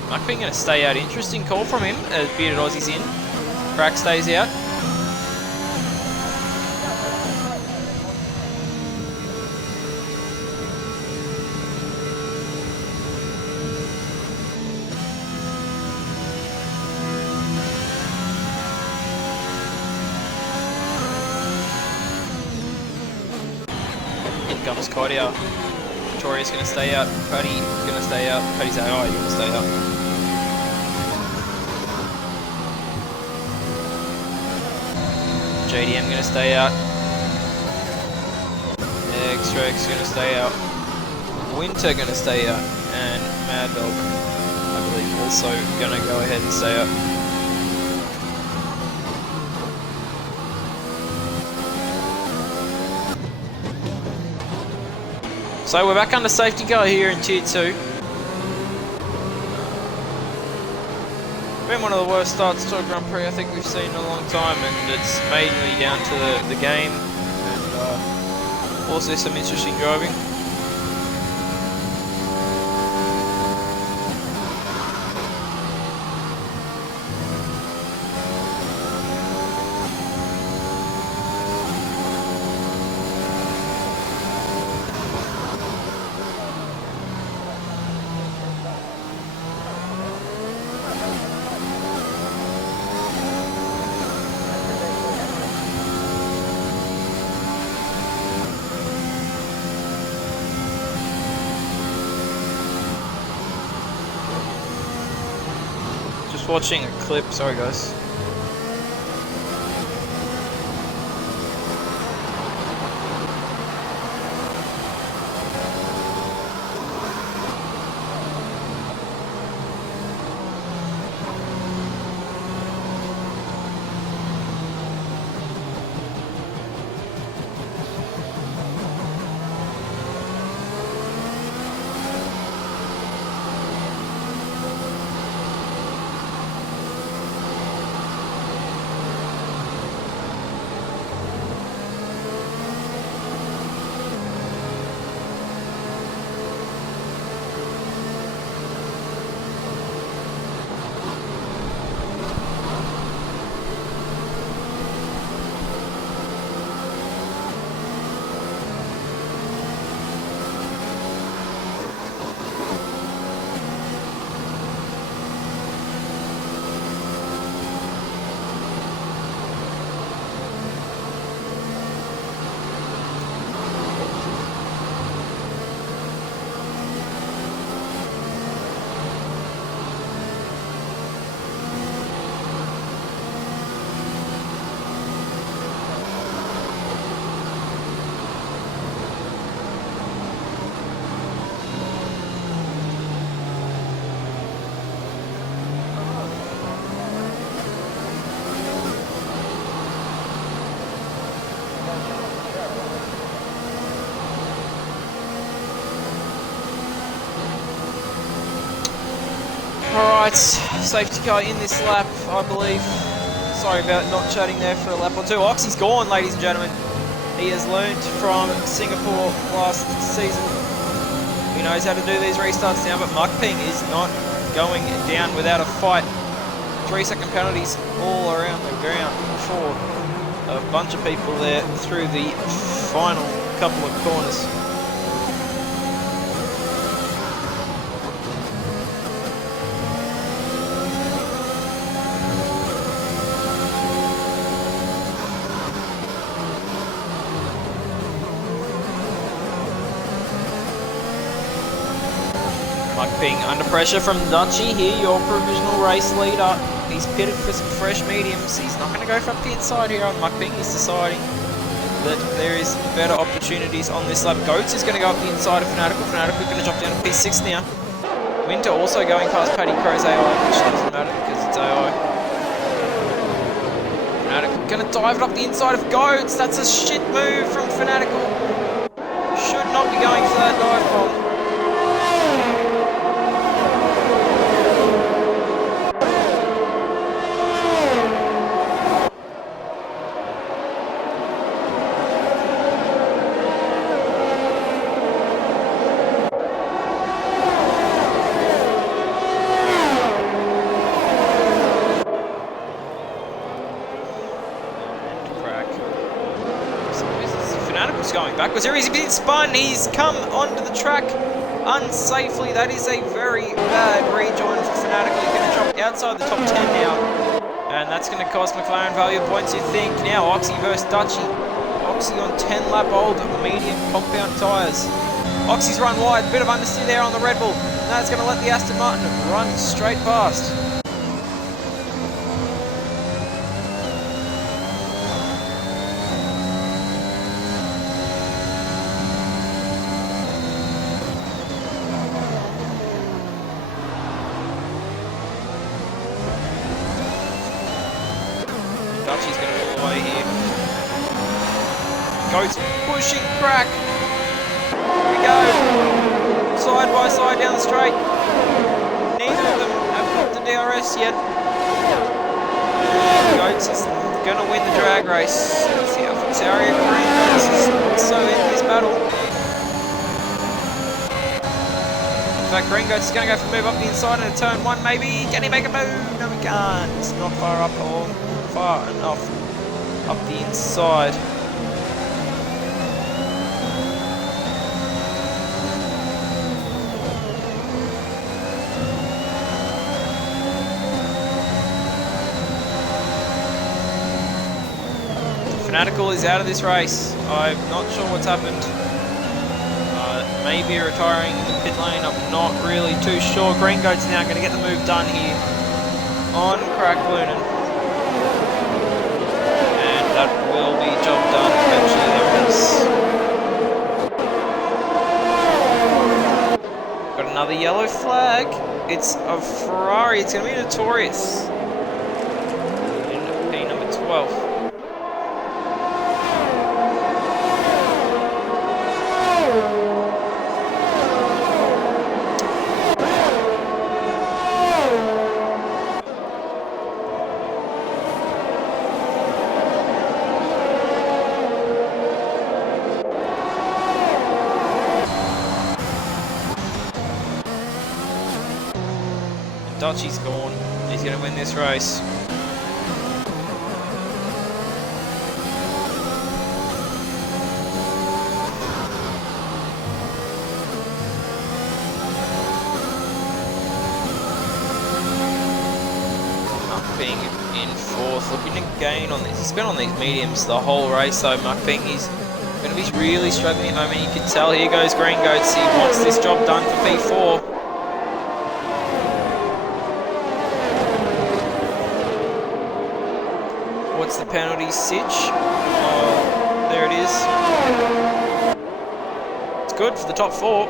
Muckping going to stay out. Interesting call from him. Bearded Aussie's in. Crack stays out. lost Cody out. Victoria's going to stay out. Paddy going to stay out. Paddy's AI going to stay out. JDM going to stay out. X-Rex going to stay out. Winter going to stay out. And Mad Dog, I believe, also going to go ahead and stay out. So we're back under safety car here in Tier 2. Been one of the worst starts to a Grand Prix I think we've seen in a long time, and it's mainly down to the game and also some interesting driving. Watching a clip, sorry guys. Alright, safety car in this lap, I believe. Sorry about not chatting there for a lap or two. Oxy's gone, ladies and gentlemen. He has learned from Singapore last season. He knows how to do these restarts now, but Mukping is not going down without a fight. 3-second penalties all around the ground for a bunch of people there through the final couple of corners. Being under pressure from Dutchy here, your provisional race leader. He's pitted for some fresh mediums. He's not going to go from the inside here on Mukping. He's deciding that there is better opportunities on this lap. Goats is going to go up the inside of Fanatical. Fanatical going to drop down to P6 now. Winter also going past Paddy Crow's AI, which doesn't matter because it's AI. Fanatical going to dive it up the inside of Goats. That's a shit move from Fanatical. Should not be going for that dive bomb. Going backwards here, he's been spun, he's come onto the track unsafely. That is a very bad rejoin for Fanatical. He's going to drop outside the top 10 now, and that's going to cost McLaren valuable points, you think. Now Oxy versus Dutchy. Oxy on 10 lap old medium compound tyres. Oxy's run wide, bit of understeer there on the Red Bull. Now it's going to let the Aston Martin run straight past. Dutchy's going to pull away here. Goats pushing Crack. Here we go. Side by side down the straight. Neither of them have got the DRS yet. Goats is going to win the drag race. Let's see how Fixaria Green Goats is also in this battle. In fact, Green Goats is going to go for a move up the inside into turn 1 maybe. Can he make a move? No, he can't. It's not far up or far enough up the inside. Fanatical is out of this race. I'm not sure what's happened. Maybe retiring in the pit lane. I'm not really too sure. Green Goat's now going to get the move done here on Crack Lunan. And that will be job done eventually. There it is. Got another yellow flag. It's a Ferrari. It's going to be Notorious. In P number 12. Dutchy's gone. He's going to win this race. Muckping in 4th, looking to gain on this. He's been on these mediums the whole race though, Muckping. He's going to be really struggling at the moment. You can tell. Here goes Green Goats. He wants this job done for P4. What's the penalty, Sitch? Oh, there it is. It's good for the top 4.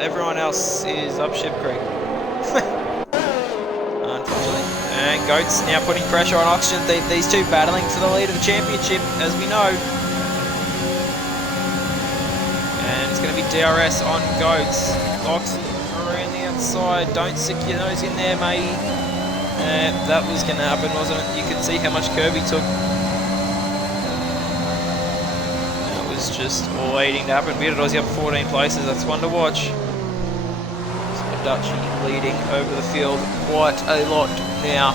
Everyone else is up Ship Creek. Unfortunately. And Goats now putting pressure on Oxygen. These two battling for the lead of the championship, as we know. And it's going to be DRS on Goats. Oxy around the outside. Don't stick your nose in there, matey. That was going to happen, wasn't it? You could see how much curb he took. That was just waiting to happen. Bearded Aussie up 14 places. That's one to watch. So Dutchy leading over the field quite a lot now.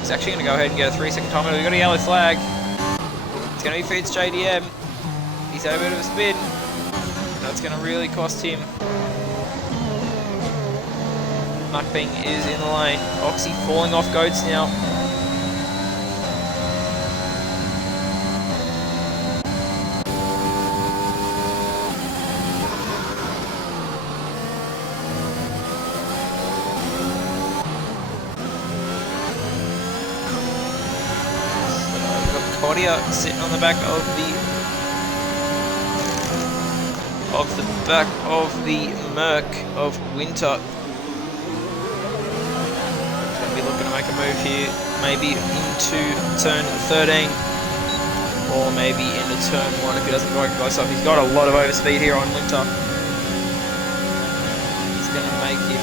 He's actually going to go ahead and get a 3-second time. We've got a yellow flag. It's going to be Feeds JDM. He's had a bit of a spin. That's going to really cost him. Muckping is in the lane. Oxy falling off Goats now. So we've got Claudia sitting on the back of the Merc of Winter. Looking to make a move here, maybe into turn 13 or maybe into turn 1 if he doesn't go close up. He's got a lot of overspeed here on Winter. He's going to make him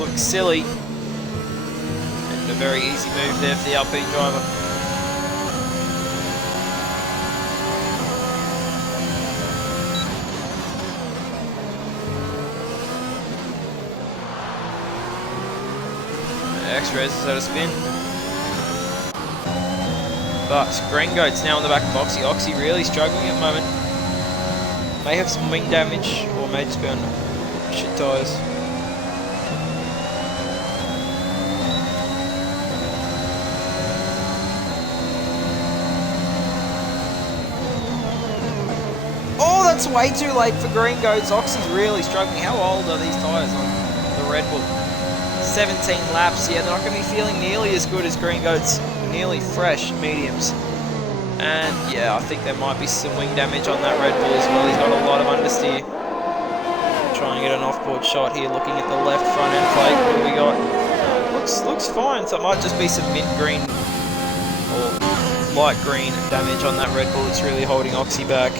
look silly, and a very easy move there for the LP driver. X-Res is out of spin. But Green Goat's now on the back of Oxy. Oxy really struggling at the moment. May have some wing damage or may just be on shit tyres. it's way too late for Green Goats. Oxy's really struggling. How old are these tyres on the Red Bull? 17 laps. Yeah, they're not going to be feeling nearly as good as Green Goats. Nearly fresh mediums. And yeah, I think there might be some wing damage on that Red Bull as well. He's got a lot of understeer. Trying to get an off-board shot here, looking at the left front end plate. What do we got? Looks fine. So it might just be some mint green or light green damage on that Red Bull. It's really holding Oxy back.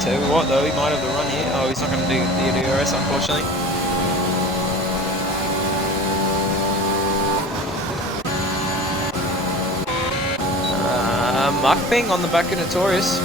Tell you what though, he might have the run here. Oh, he's not going to do the DRS unfortunately. Mukbang on the back of Notorious.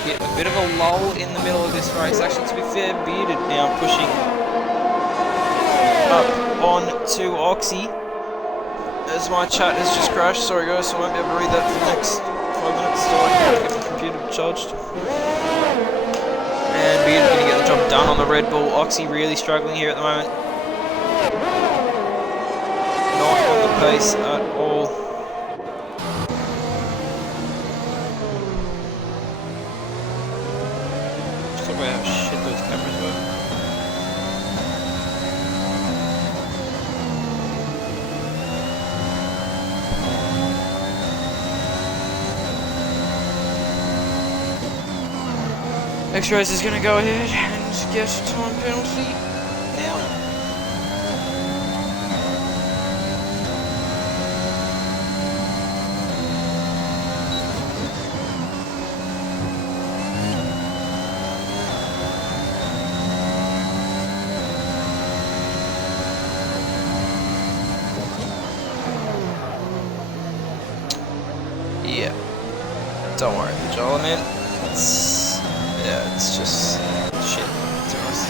Hit a bit of a lull in the middle of this race. Actually, to be fair, Bearded now pushing up on to Oxy. As my chat has just crashed, sorry guys, so I won't be able to read that for the next 5 minutes so I can get the computer charged. And Bearded going to get the job done on the Red Bull. Oxy really struggling here at the moment. Not on the pace at all. How shit those cameras were. X-Rays is going to go ahead and get a time penalty now. Yeah, don't worry, Joel, man. It's just shit, to be honest.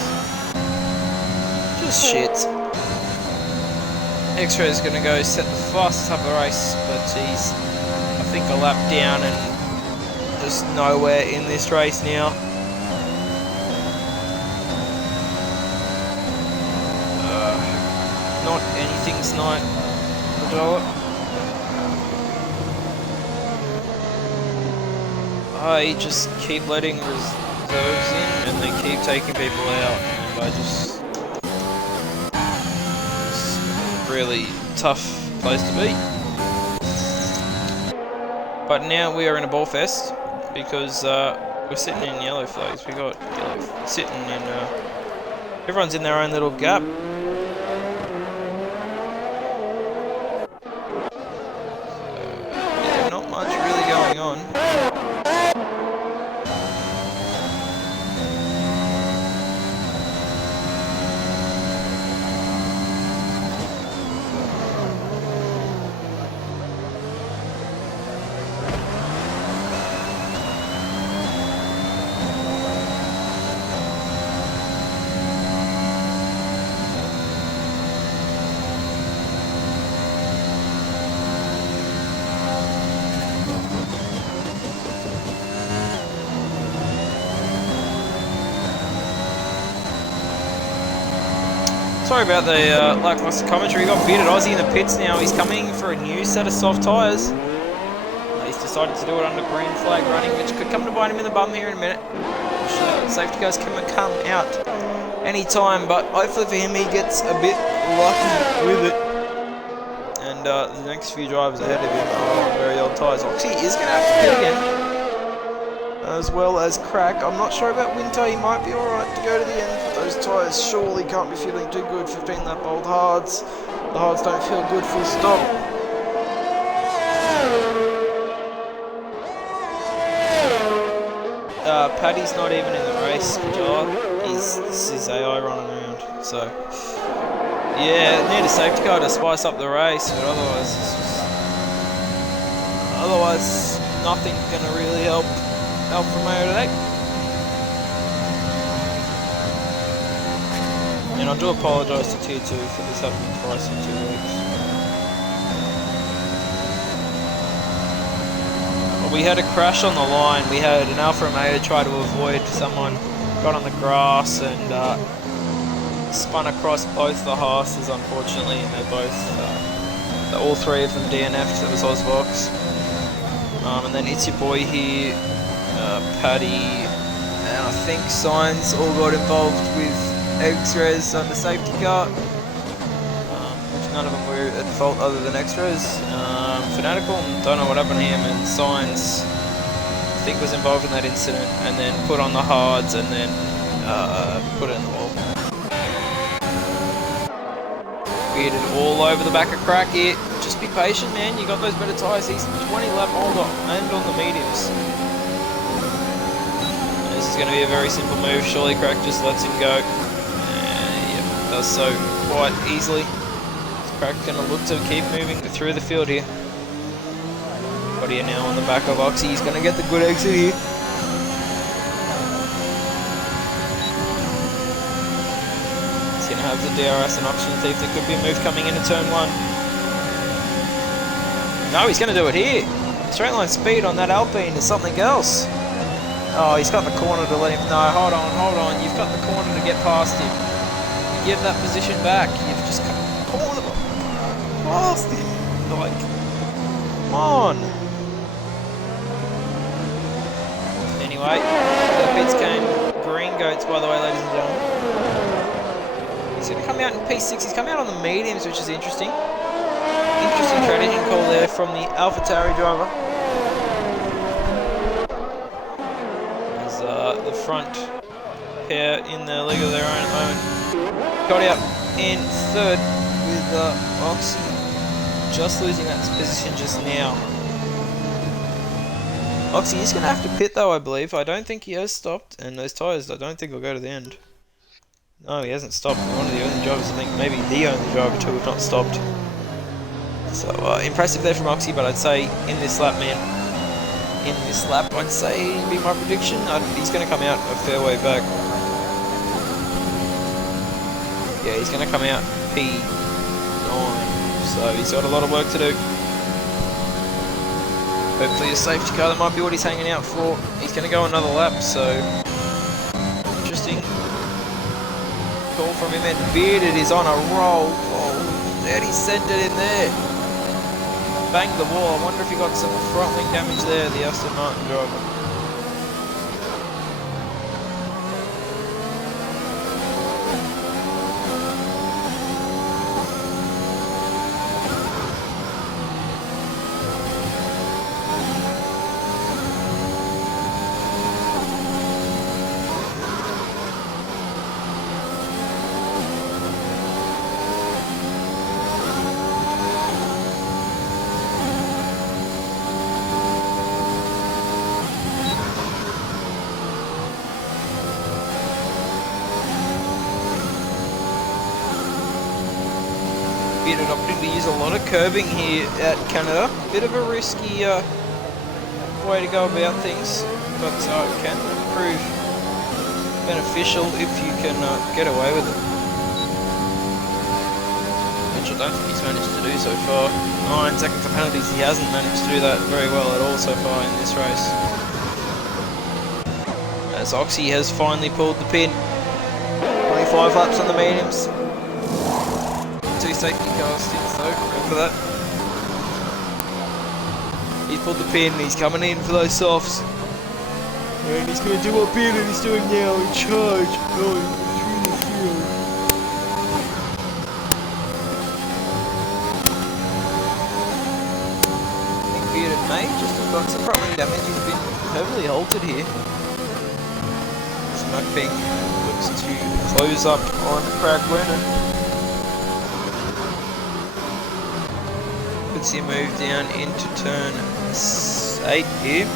Just shit. X-Ray is going to go set the fastest up the race, but he's, I think, a lap down and just nowhere in this race now. Not anything tonight for Joel. I just keep letting reserves in and they keep taking people out, and I just... It's a really tough place to be. But now we are in a ball fest because we're sitting in yellow flags. We got yellow sitting in... everyone's in their own little gap. Yeah, not much really going on. Sorry about the lackluster commentary. We've got Bearded Aussie in the pits now. He's coming for a new set of soft tyres. He's decided to do it under green flag running, which could come to bite him in the bum here in a minute. Safety guys can come out anytime, but hopefully for him he gets a bit lucky with it. And the next few drivers ahead of him are on very old tyres. Oxy is going to have to pit again, as well as Crack. I'm not sure about Winter. He might be alright to go to the end. Those tyres surely can't be feeling too good. 15 lap old hards. The hards don't feel good, full stop. Paddy's not even in the race. race. This is AI running around. So, yeah, need a safety car to spice up the race, but otherwise, nothing's gonna really help Romeo today. And I do apologise to Tier 2 for this happening twice in 2 weeks. Well, we had a crash on the line. We had an Alfa Romeo try to avoid someone, got on the grass and spun across both the Haas's, unfortunately, and they're both, all three of them DNF'd. It was Osvox. And then it's your boy here, Paddy, and I think Signs all got involved with X-Res on the safety car, which none of them were at fault other than X-Res. Fanatical, don't know what happened to him, and Signs, I think, was involved in that incident, and then put on the hards, and then put it in the wall. Bearded all over the back of Crack here. Just be patient, man. You got those better tyres. He's 20 lap older and on the mediums. And this is going to be a very simple move. Surely Crack just lets him go. Yep, does so quite easily. Crack going to look to keep moving through the field here. Got here now on the back of Oxy. He's going to get the good exit here. He's going to have the DRS and Oxygen Thief. There could be a move coming into turn 1. No, he's going to do it here. Straight line speed on that Alpine is something else. Oh, he's got the corner to let him... No, hold on. You've got the corner to get past him. You give that position back. You've just got the corner past him. Like, come on. Anyway, the pits came. Green Goats, by the way, ladies and gentlemen. He's going to come out in P6. He's come out on the mediums, which is interesting. Interesting strategy call there from the AlphaTauri driver. As the front pair in the league of their own at the moment. Got out in third with Oxy just losing that position just now. Oxy is going to have to pit though, I believe. I don't think he has stopped, and those tyres I don't think will go to the end. No, he hasn't stopped. One of the only drivers, I think, maybe the only driver to have not stopped. So, impressive there from Oxy, but I'd say in this lap, man, I'd say be my prediction. He's going to come out a fair way back. Yeah, he's going to come out P9, so he's got a lot of work to do. Hopefully a safety car, that might be what he's hanging out for. He's going to go another lap, so interesting call from him, and Bearded is on a roll. Oh, and he sent it in there. Banged the wall. I wonder if he got some front wing damage there, the Aston Martin driver. Bearded opting to use a lot of curbing here at Canada. Bit of a risky way to go about things, but it can prove beneficial if you can get away with it. Which I don't think he's managed to do so far. 9 seconds for penalties, he hasn't managed to do that very well at all so far in this race. As Oxy has finally pulled the pin. 25 laps on the mediums. 2 safety cars still, so remember that. He's pulled the pin, he's coming in for those softs. And he's going to do what Bearded is doing now and charge going through the field. I think Bearded may just have got some front wing damage. He's been heavily halted here. Smokeping looks to close up on Craig Lennon. See a move down into turn 8 here.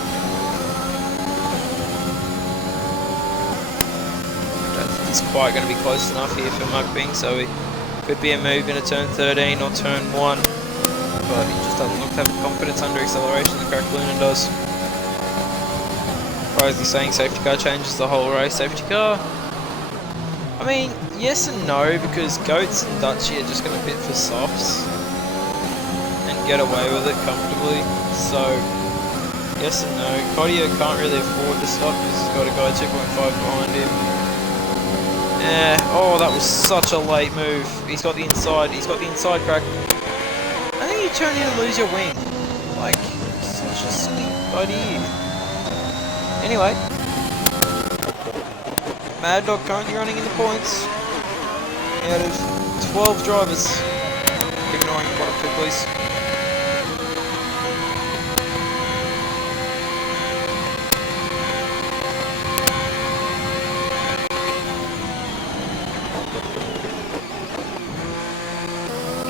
it's quite going to be close enough here for Mukbang, so it could be a move into turn 13 or turn 1. But he just doesn't look to have confidence under acceleration, the Crack Luna does. Probably saying safety car changes the whole race. Safety car? I mean, yes and no, because Goats and Dutchy are just going to pit for softs and get away with it comfortably. So, yes and no. Kodia can't really afford to stop because he's got a guy 2.5 behind him. Oh, that was such a late move. He's got the inside crack. I think you turn in and lose your wing. Like, such a silly idea. Anyway, Mad Dog currently running in the points out of 12 drivers. Ignoring the bottom two, please.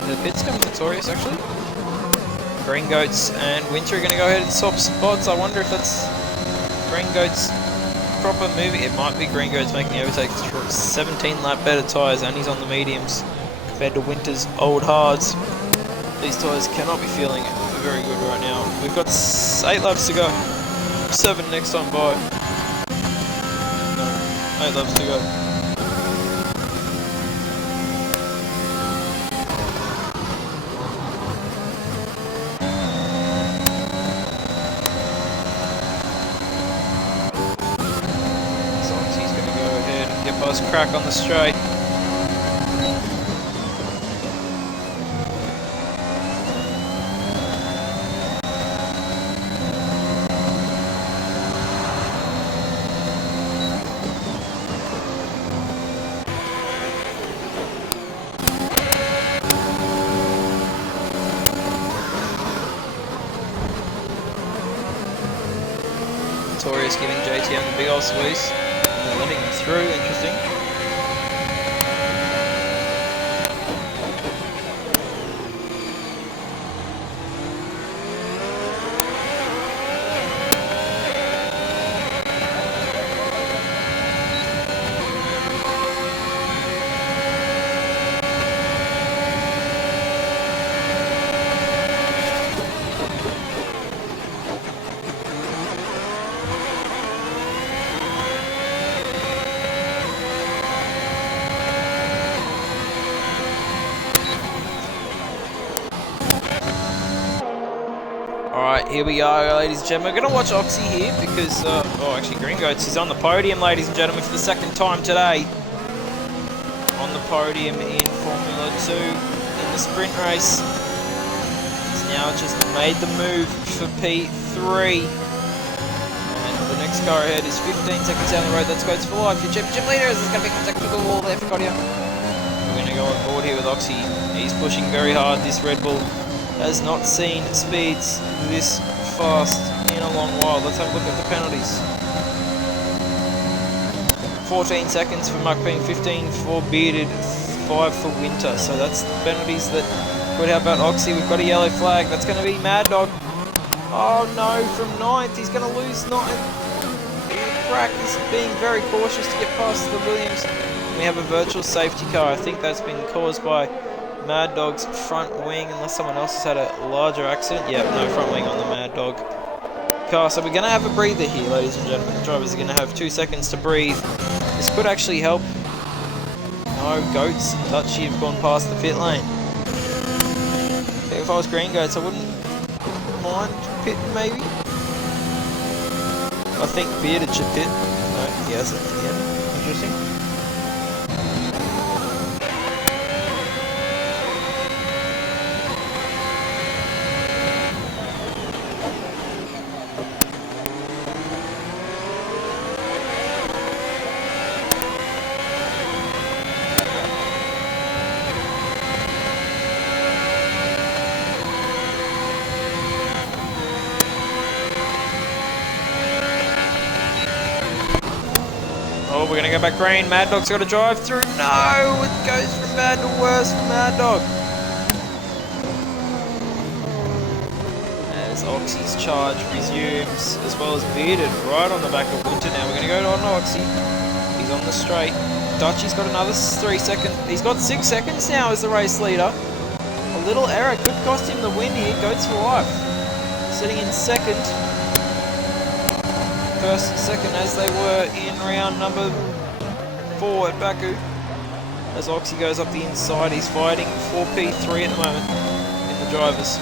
The pits come victorious, actually. Green Goats and Winter are going to go ahead and swap spots. I wonder if that's Green Goats proper moving. It might be Green Goats making the overtake through 17 lap better tyres, and he's on the mediums compared to Winter's old hards. These tyres cannot be feeling very good right now. We've got 8 laps to go. 7 next time by. No, 8 laps to go. Crack on the straight. Notorious giving JTM the big old squeeze. And letting him through, interesting. Alright, here we are, ladies and gentlemen. We're going to watch Oxy here because, oh, actually, Green Goats is on the podium, ladies and gentlemen, for the second time today. On the podium in Formula 2 in the sprint race. He's now just made the move for P3. And the next car ahead is 15 seconds down the road. That's Goats for life. Your championship leaders is going to be contact with the wall there for Kodia. We're going to go on board here with Oxy. He's pushing very hard. This Red Bull has not seen speeds this fast in a long while. Let's have a look at the penalties. 14 seconds for Mukbang, 15 for Bearded, 5 for Winter. So that's the penalties that could help out Oxy. We've got a yellow flag. That's going to be Mad Dog. Oh no, from 9th. He's going to lose 9th. Crack is being very cautious to get past the Williams. We have a virtual safety car. I think that's been caused by Mad Dog's front wing, unless someone else has had a larger accident. Yep, no front wing on the Mad Dog car. So we're going to have a breather here, ladies and gentlemen. The drivers are going to have 2 seconds to breathe. This could actually help. No, Goats and Dutchy have gone past the pit lane. If I was Green Goats, I wouldn't mind pitting, maybe. I think Bearded should pit. No, he hasn't yet. Interesting. Oh, we're going to go back green. Mad Dog's got to drive through. No! It goes from bad to worse for Mad Dog. As Oxy's charge resumes, as well as Bearded right on the back of Winter. Now we're going to go on Oxy. He's on the straight. Dutchy's got another 3 seconds. He's got 6 seconds now as the race leader. A little error could cost him the win here. Goats for life. Sitting in second. First and second as they were in round number 4 at Baku. As Oxy goes up the inside, he's fighting for P3 at the moment in the drivers.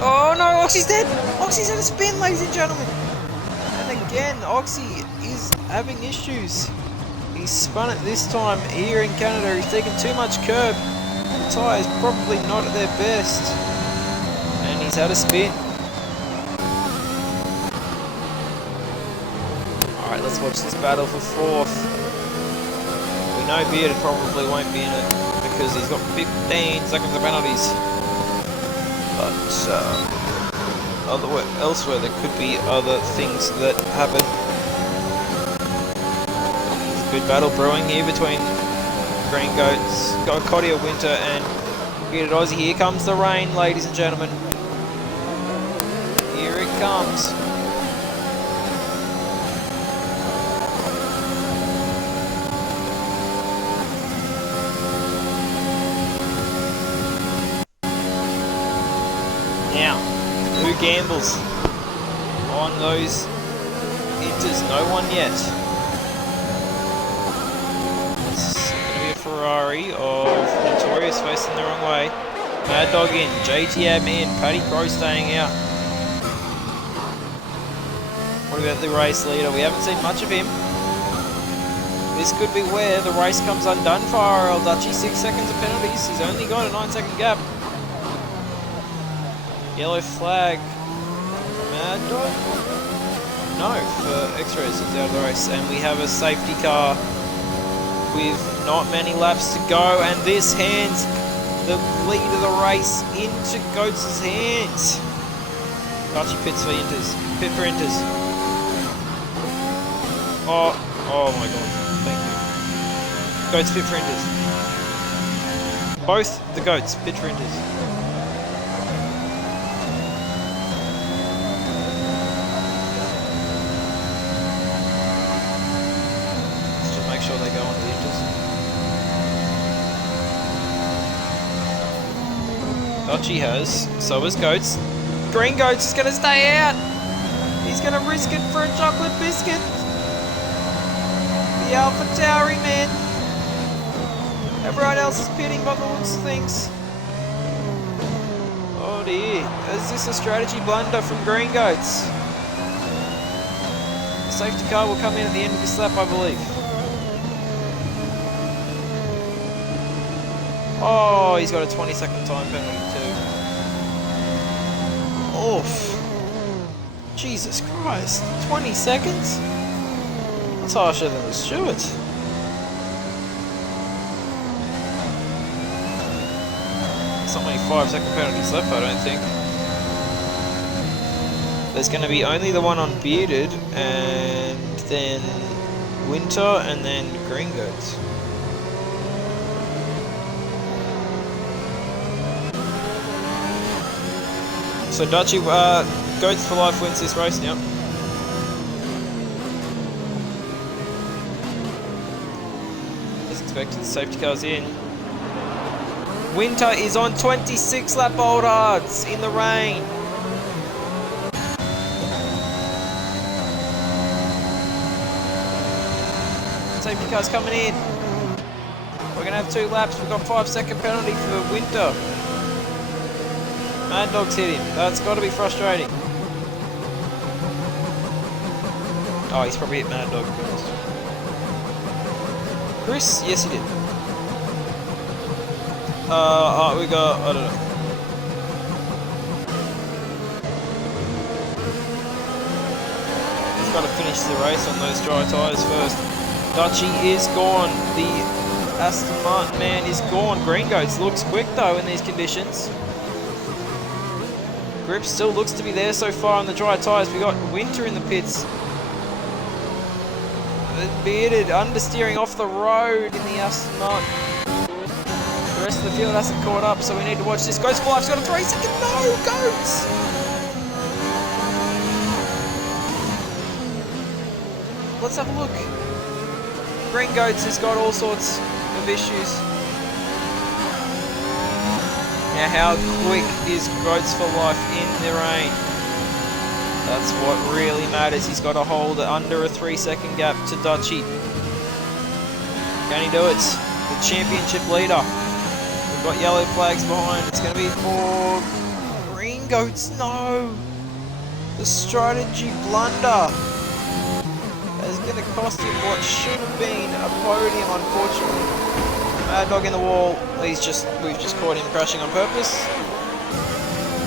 Oh no, Oxy's dead! Oxy's had a spin, ladies and gentlemen! And again, Oxy is having issues. He's spun it this time here in Canada. He's taken too much curb. The tyres probably not at their best. And he's had a spin. Alright, let's watch this battle for 4th. We know Bearded probably won't be in it because he's got 15 seconds of penalties. But elsewhere there could be other things that happen. Good battle brewing here between Green Goats, Kodia Winter and Bearded Aussie. Here comes the rain, ladies and gentlemen. Here it comes. Now, who gambles on those inters? No one yet. Ferrari of Notorious facing the wrong way. Mad Dog in, JTM in, Paddy Crow staying out. What about the race leader? We haven't seen much of him. This could be where the race comes undone for RL Dutchy. 6 seconds of penalties. He's only got a 9-second gap. Yellow flag. Mad Dog? No, for X-Rays. He's out of the race. And we have a safety car with not many laps to go, and this hands the lead of the race into Goats' hands. Dutchy pits for Inters. Pit for Inters. Oh my god. Thank you. Goats pit for Inters. Both the Goats pit for Inters. Let's just make sure they go on the Inters. Dutchy has, so is Goats. Green Goats is going to stay out. He's going to risk it for a chocolate biscuit. The Alpha Tauri man. Everyone else is pitting by the looks of things. Oh dear. Is this a strategy blunder from Green Goats? The safety car will come in at the end of this lap, I believe. Oh, he's got a 20-second time penalty too. Oof. Jesus Christ. 20 seconds? That's harsher than the Stewards. There's not many 5-second penalties left, I don't think. There's going to be only the one on Bearded, and then Winter, and then Green Goats. So Dutchy, Goats for life wins this race now. As expected, the safety car's in. Winter is on 26 lap old odds in the rain. Safety car's coming in. We're going to have 2 laps. We've got 5-second penalty for Winter. Mad Dog's hit him. That's got to be frustrating. Oh, he's probably hit Mad Dog. Chris? Yes, he did. We got, I don't know. He's got to finish the race on those dry tyres first. Dutchy is gone. The Aston Martin man is gone. Green Goats looks quick though in these conditions. Grip still looks to be there so far on the dry tyres. We got Winter in the pits. Bearded understeering off the road in the Aston Martin. rest of the field hasn't caught up, so we need to watch this. Goats for Life's got a 3-second. No, Goats! Let's have a look. Green Goats has got all sorts of issues. Now, how quick is Goats for Life in the rain? That's what really matters. He's got to hold under a 3-second gap to Dutchy. Can he do it? The championship leader. We've got yellow flags behind. It's going to be for Green Goats. No! The strategy blunder is going to cost him what should have been a podium, unfortunately. Mad Dog in the wall. We've just caught him crashing on purpose.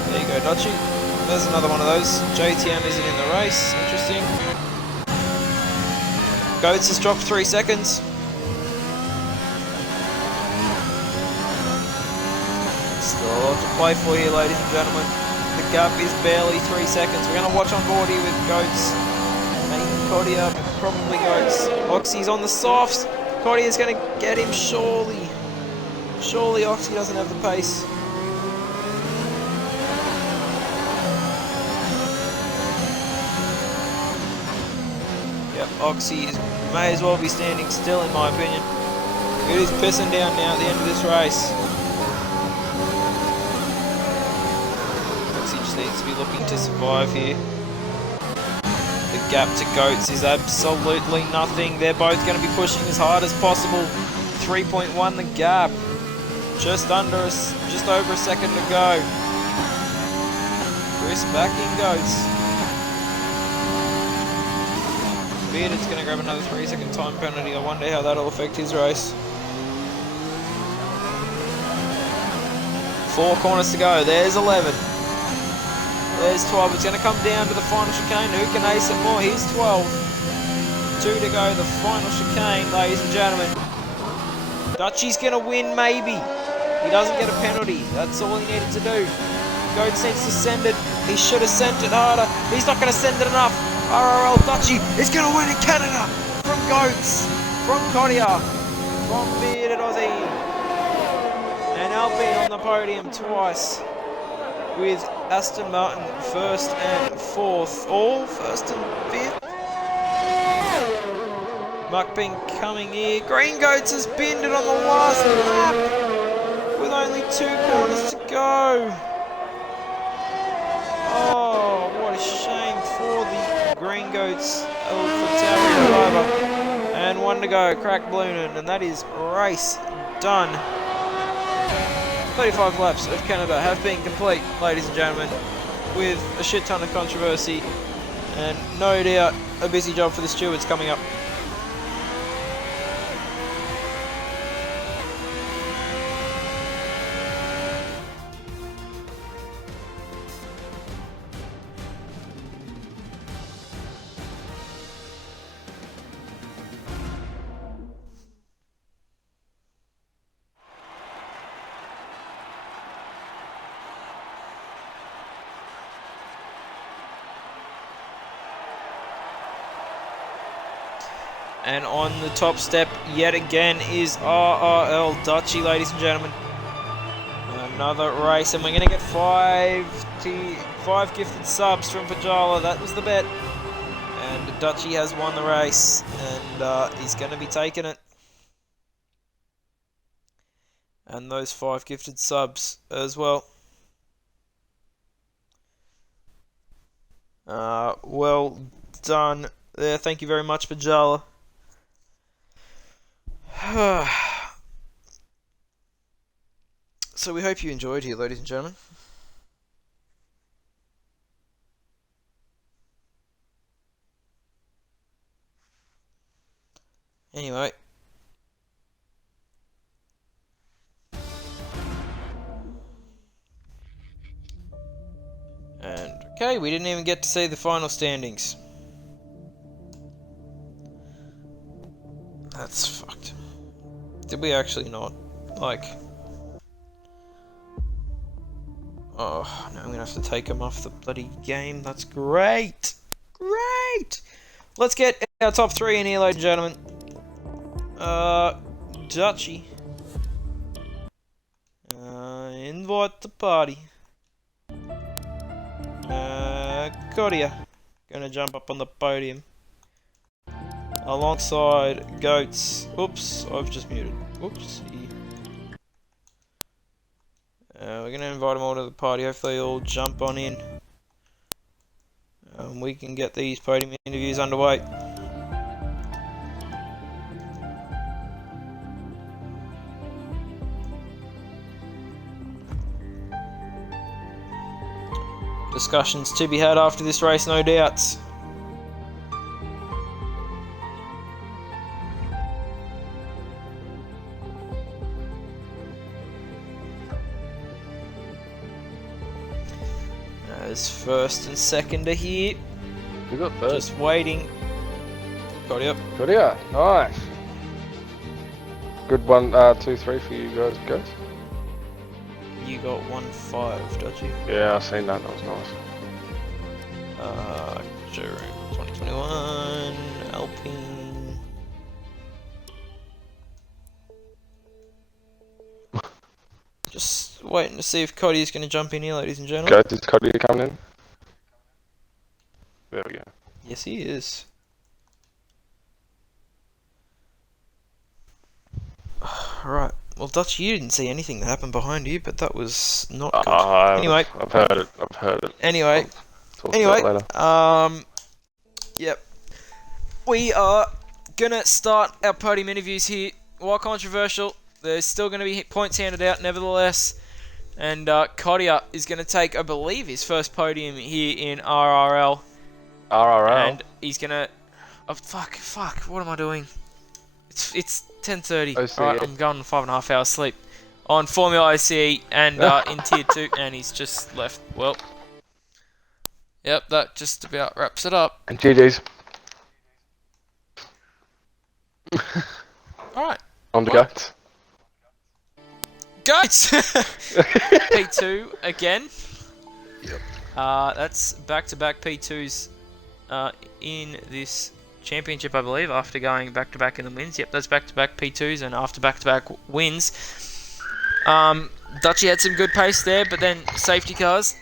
There you go, Dutchy. There's another one of those. JTM isn't in the race. Interesting. Goats has dropped 3 seconds. Still a lot to play for here, ladies and gentlemen. The gap is barely 3 seconds. We're going to watch on board here with Goats. Maybe Kodia, probably Goats. Oxy's on the softs. Kodia's going to get him, surely. Surely Oxy doesn't have the pace. Yep, Oxy may as well be standing still in my opinion. It is pissing down now at the end of this race. Oxy just needs to be looking to survive here. The gap to Goats is absolutely nothing. They're both going to be pushing as hard as possible. 3.1 the gap. Just over a second to go. Chris back in Goats. Bearded's going to grab another 3-second time penalty. I wonder how that'll affect his race. 4 corners to go. There's 11. There's 12. It's going to come down to the final chicane. Who can ace it more? Here's 12. 2 to go. The final chicane, ladies and gentlemen. Dutchy's going to win, maybe. He doesn't get a penalty. That's all he needed to do. Goats needs to send it. He should have sent it harder. He's not going to send it enough. RRL Dutchy is going to win in Canada. From Goats. From Kodia. From Bearded Aussie. And Alpine on the podium twice. With Aston Martin 1st and 4th, all 1st and 5th. Muckping coming here. Green Goats has binned it on the last lap with only 2 corners to go. Oh, what a shame for the Green Goats. And 1 to go, Crack Blunan, and that is race done. 35 laps of Canada have been complete, ladies and gentlemen, with a shit ton of controversy and no doubt a busy job for the stewards coming up. And on the top step, yet again, is RRL Dutchy, ladies and gentlemen. Another race, and we're going to get 5 gifted subs from Pajala. That was the bet. And Dutchy has won the race, and he's going to be taking it. And those 5 gifted subs as well. Well done there. Thank you very much, Pajala. So we hope you enjoyed here, ladies and gentlemen. Anyway. And okay, we didn't even get to see the final standings. That's fucked. Did we actually not? Like... Oh, now I'm gonna have to take him off the bloody game. That's great! Great! Let's get our top 3 in here, ladies and gentlemen. Dutchy. invite the party. Kodia, gonna jump up on the podium. Alongside Goats. Oops, I've just muted. Oops. We're gonna invite them all to the party. Hopefully, they all jump on in. We can get these podium interviews underway. Discussions to be had after this race, no doubts. As first and second are here. We got third. Just waiting. Got it. Good, yeah. Nice. Good 1, 2, 3 for you guys. You got 1-5, don't you? Yeah, I seen that. That was nice. Showroom 2021 Alpine. Just waiting to see if Cody is going to jump in here, ladies and gentlemen. Is Cody coming in? There we go. Yes, he is. Right. Well, Dutch, you didn't see anything that happened behind you, but that was not good. Anyway. I've heard it. Anyway. Talk about it later. Yep. We are gonna start our podium interviews here. While controversial, there's still gonna be points handed out nevertheless. And Kodia is gonna take, I believe, his first podium here in RRL. And he's gonna... Oh, fuck, what am I doing? It's 10:30. Alright, I'm going on 5.5 hours sleep. On FormulaOCE and in Tier 2, and he's just left. Well, yep, that just about wraps it up. And GG's. Alright. On the Goats. Goats! P2 again. Yep. That's back-to-back P2s in this championship, I believe, after going back-to-back in the wins. Yep, that's back-to-back P2s and after back-to-back wins. Dutchy had some good pace there, but then safety cars.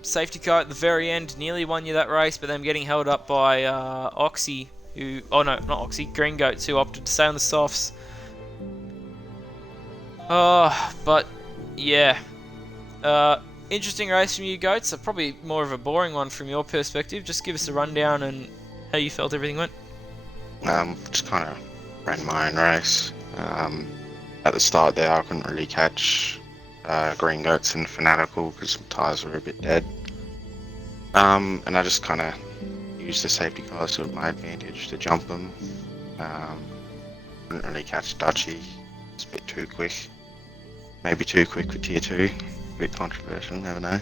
Safety car at the very end nearly won you that race, but then getting held up by Oxy, who... Oh no, not Oxy, Green Goats, who opted to stay on the softs. But, yeah. Interesting race from you, Goats. Probably more of a boring one from your perspective. Just give us a rundown and how you felt everything went. Just kind of ran my own race. At the start there, I couldn't really catch Green Goats and Fanatical because my tyres were a bit dead. And I just kind of used the safety cars to my advantage to jump them. Couldn't really catch Dutchy. It's a bit too quick. Maybe too quick for Tier 2. A bit controversial, never know.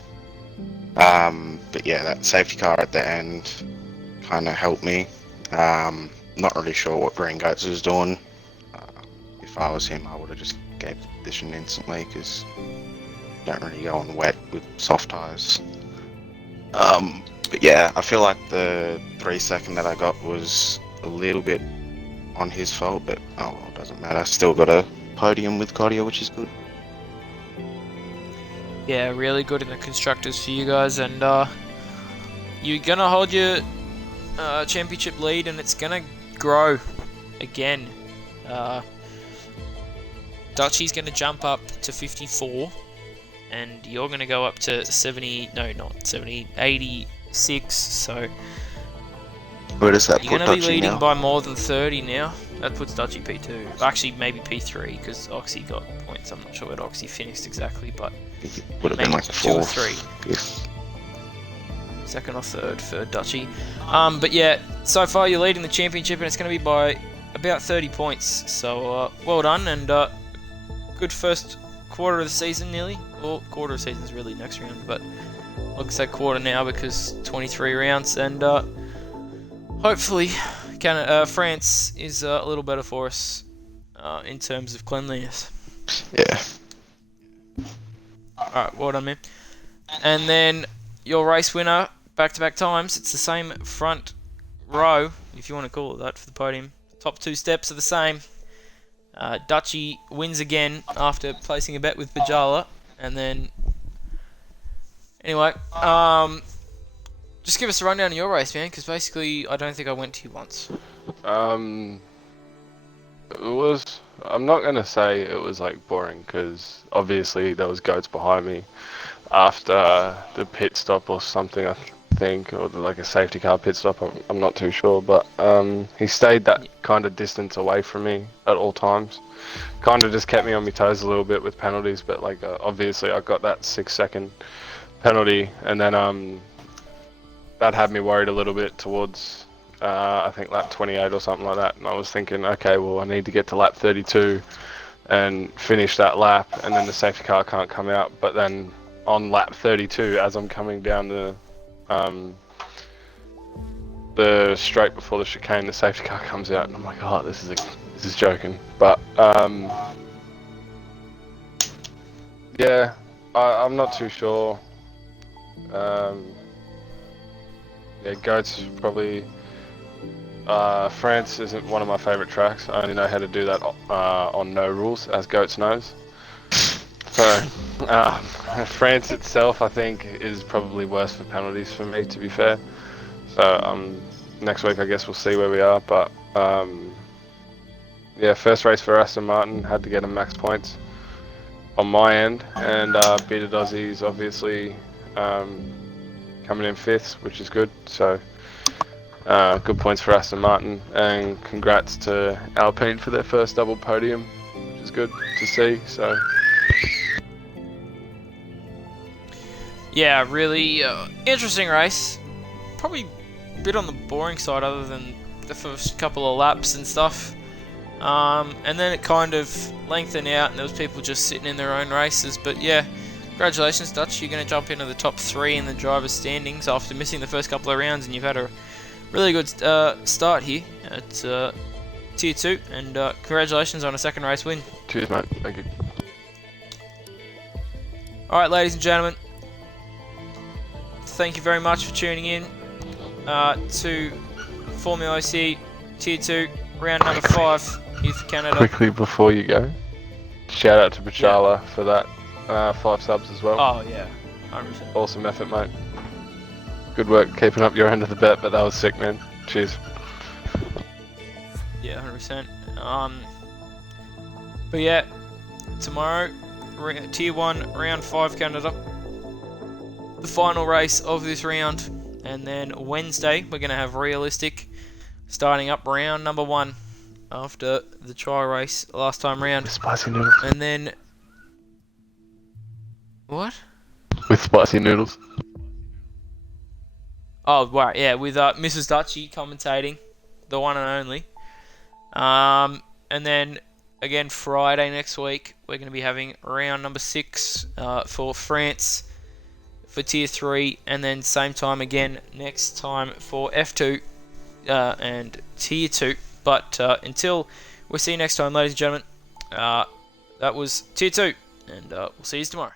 But yeah, that safety car at the end kind of helped me. Not really sure what Green Goats was doing. If I was him, I would have just gave the position instantly because don't really go on wet with soft tyres. But yeah, I feel like the 3 second that I got was a little bit on his fault, but oh well, it doesn't matter. Still got a podium with Kodia, which is good. Yeah, really good in the constructors for you guys, and you're gonna hold your championship lead, and it's gonna grow again. Dutchy's gonna jump up to 54, and you're gonna go up to 70. No, not 70, 86. So where does that you're put gonna be Dutchy leading now? by more than 30 now. That puts Dutchy P2. Actually, maybe P3 because Oxy got points. I'm not sure where Oxy finished exactly, but It would have maybe been like 2 or fourth. 3. Yes. Second or third for Dutchy. But yeah, so far you're leading the championship, and it's going to be by about 30 points. So well done, and good first quarter of the season nearly. Well, quarter of the season's really next round, but I'll say quarter now because 23 rounds, and hopefully France is a little better for us in terms of cleanliness. Yeah. Alright, well done, man. And then your race winner, back-to-back times. It's the same front row, if you want to call it that, for the podium. Top 2 steps are the same. Dutchy wins again after placing a bet with Bajala, and then anyway, just give us a rundown of your race, man, because basically I don't think I went to you once. It was. I'm not gonna say it was like boring because obviously there was goats behind me after the pit stop or something. I think, or like a safety car pit stop. I'm not too sure, but he stayed that kind of distance away from me at all times. Kind of just kept me on my toes a little bit with penalties, but like obviously I got that 6-second penalty, and then that had me worried a little bit towards I think lap 28 or something like that, and I was thinking, okay, well I need to get to lap 32 and finish that lap, and then the safety car can't come out. But then on lap 32, as I'm coming down the straight before the chicane, the safety car comes out, and I'm like, oh, this is joking. But yeah, I'm not too sure. Yeah, goats probably. France isn't one of my favourite tracks. I only know how to do that on no rules, as goats knows. So France itself, I think, is probably worse for penalties for me, to be fair. So next week I guess we'll see where we are. But yeah, first race for Aston Martin, had to get a max points on my end, and beated Aussies obviously coming in 5th, which is good. So good points for Aston Martin, and congrats to Alpine for their first double podium, which is good to see. So yeah, really interesting race. Probably a bit on the boring side, other than the first couple of laps and stuff. And then it kind of lengthened out, and there was people just sitting in their own races. But yeah, congratulations, Dutch. You're going to jump into the top 3 in the driver's standings after missing the first couple of rounds, and you've had a really good start here at Tier 2, and congratulations on a second race win. cheers, mate. Thank you. Alright, ladies and gentlemen, thank you very much for tuning in to FormulaOCE Tier 2, round number 5 here for Canada. Quickly before you go, shout out to Bachala for that 5 subs as well. Oh yeah, 100%. Awesome effort, mate. Good work keeping up your end of the bet, but that was sick, man. Cheers. Yeah, 100%. But yeah, tomorrow, Tier 1, round 5 Canada. The final race of this round. And then Wednesday, we're going to have realistic, starting up round number 1 after the trial race last time round. With spicy noodles. And then... What? With spicy noodles. Oh, right, yeah, with Mrs. Dutchy commentating, the one and only. And then, again, Friday next week, we're going to be having round number 6 for France for Tier 3, and then same time again next time for F2 and Tier 2. But until we see you next time, ladies and gentlemen, that was Tier 2, and we'll see you tomorrow.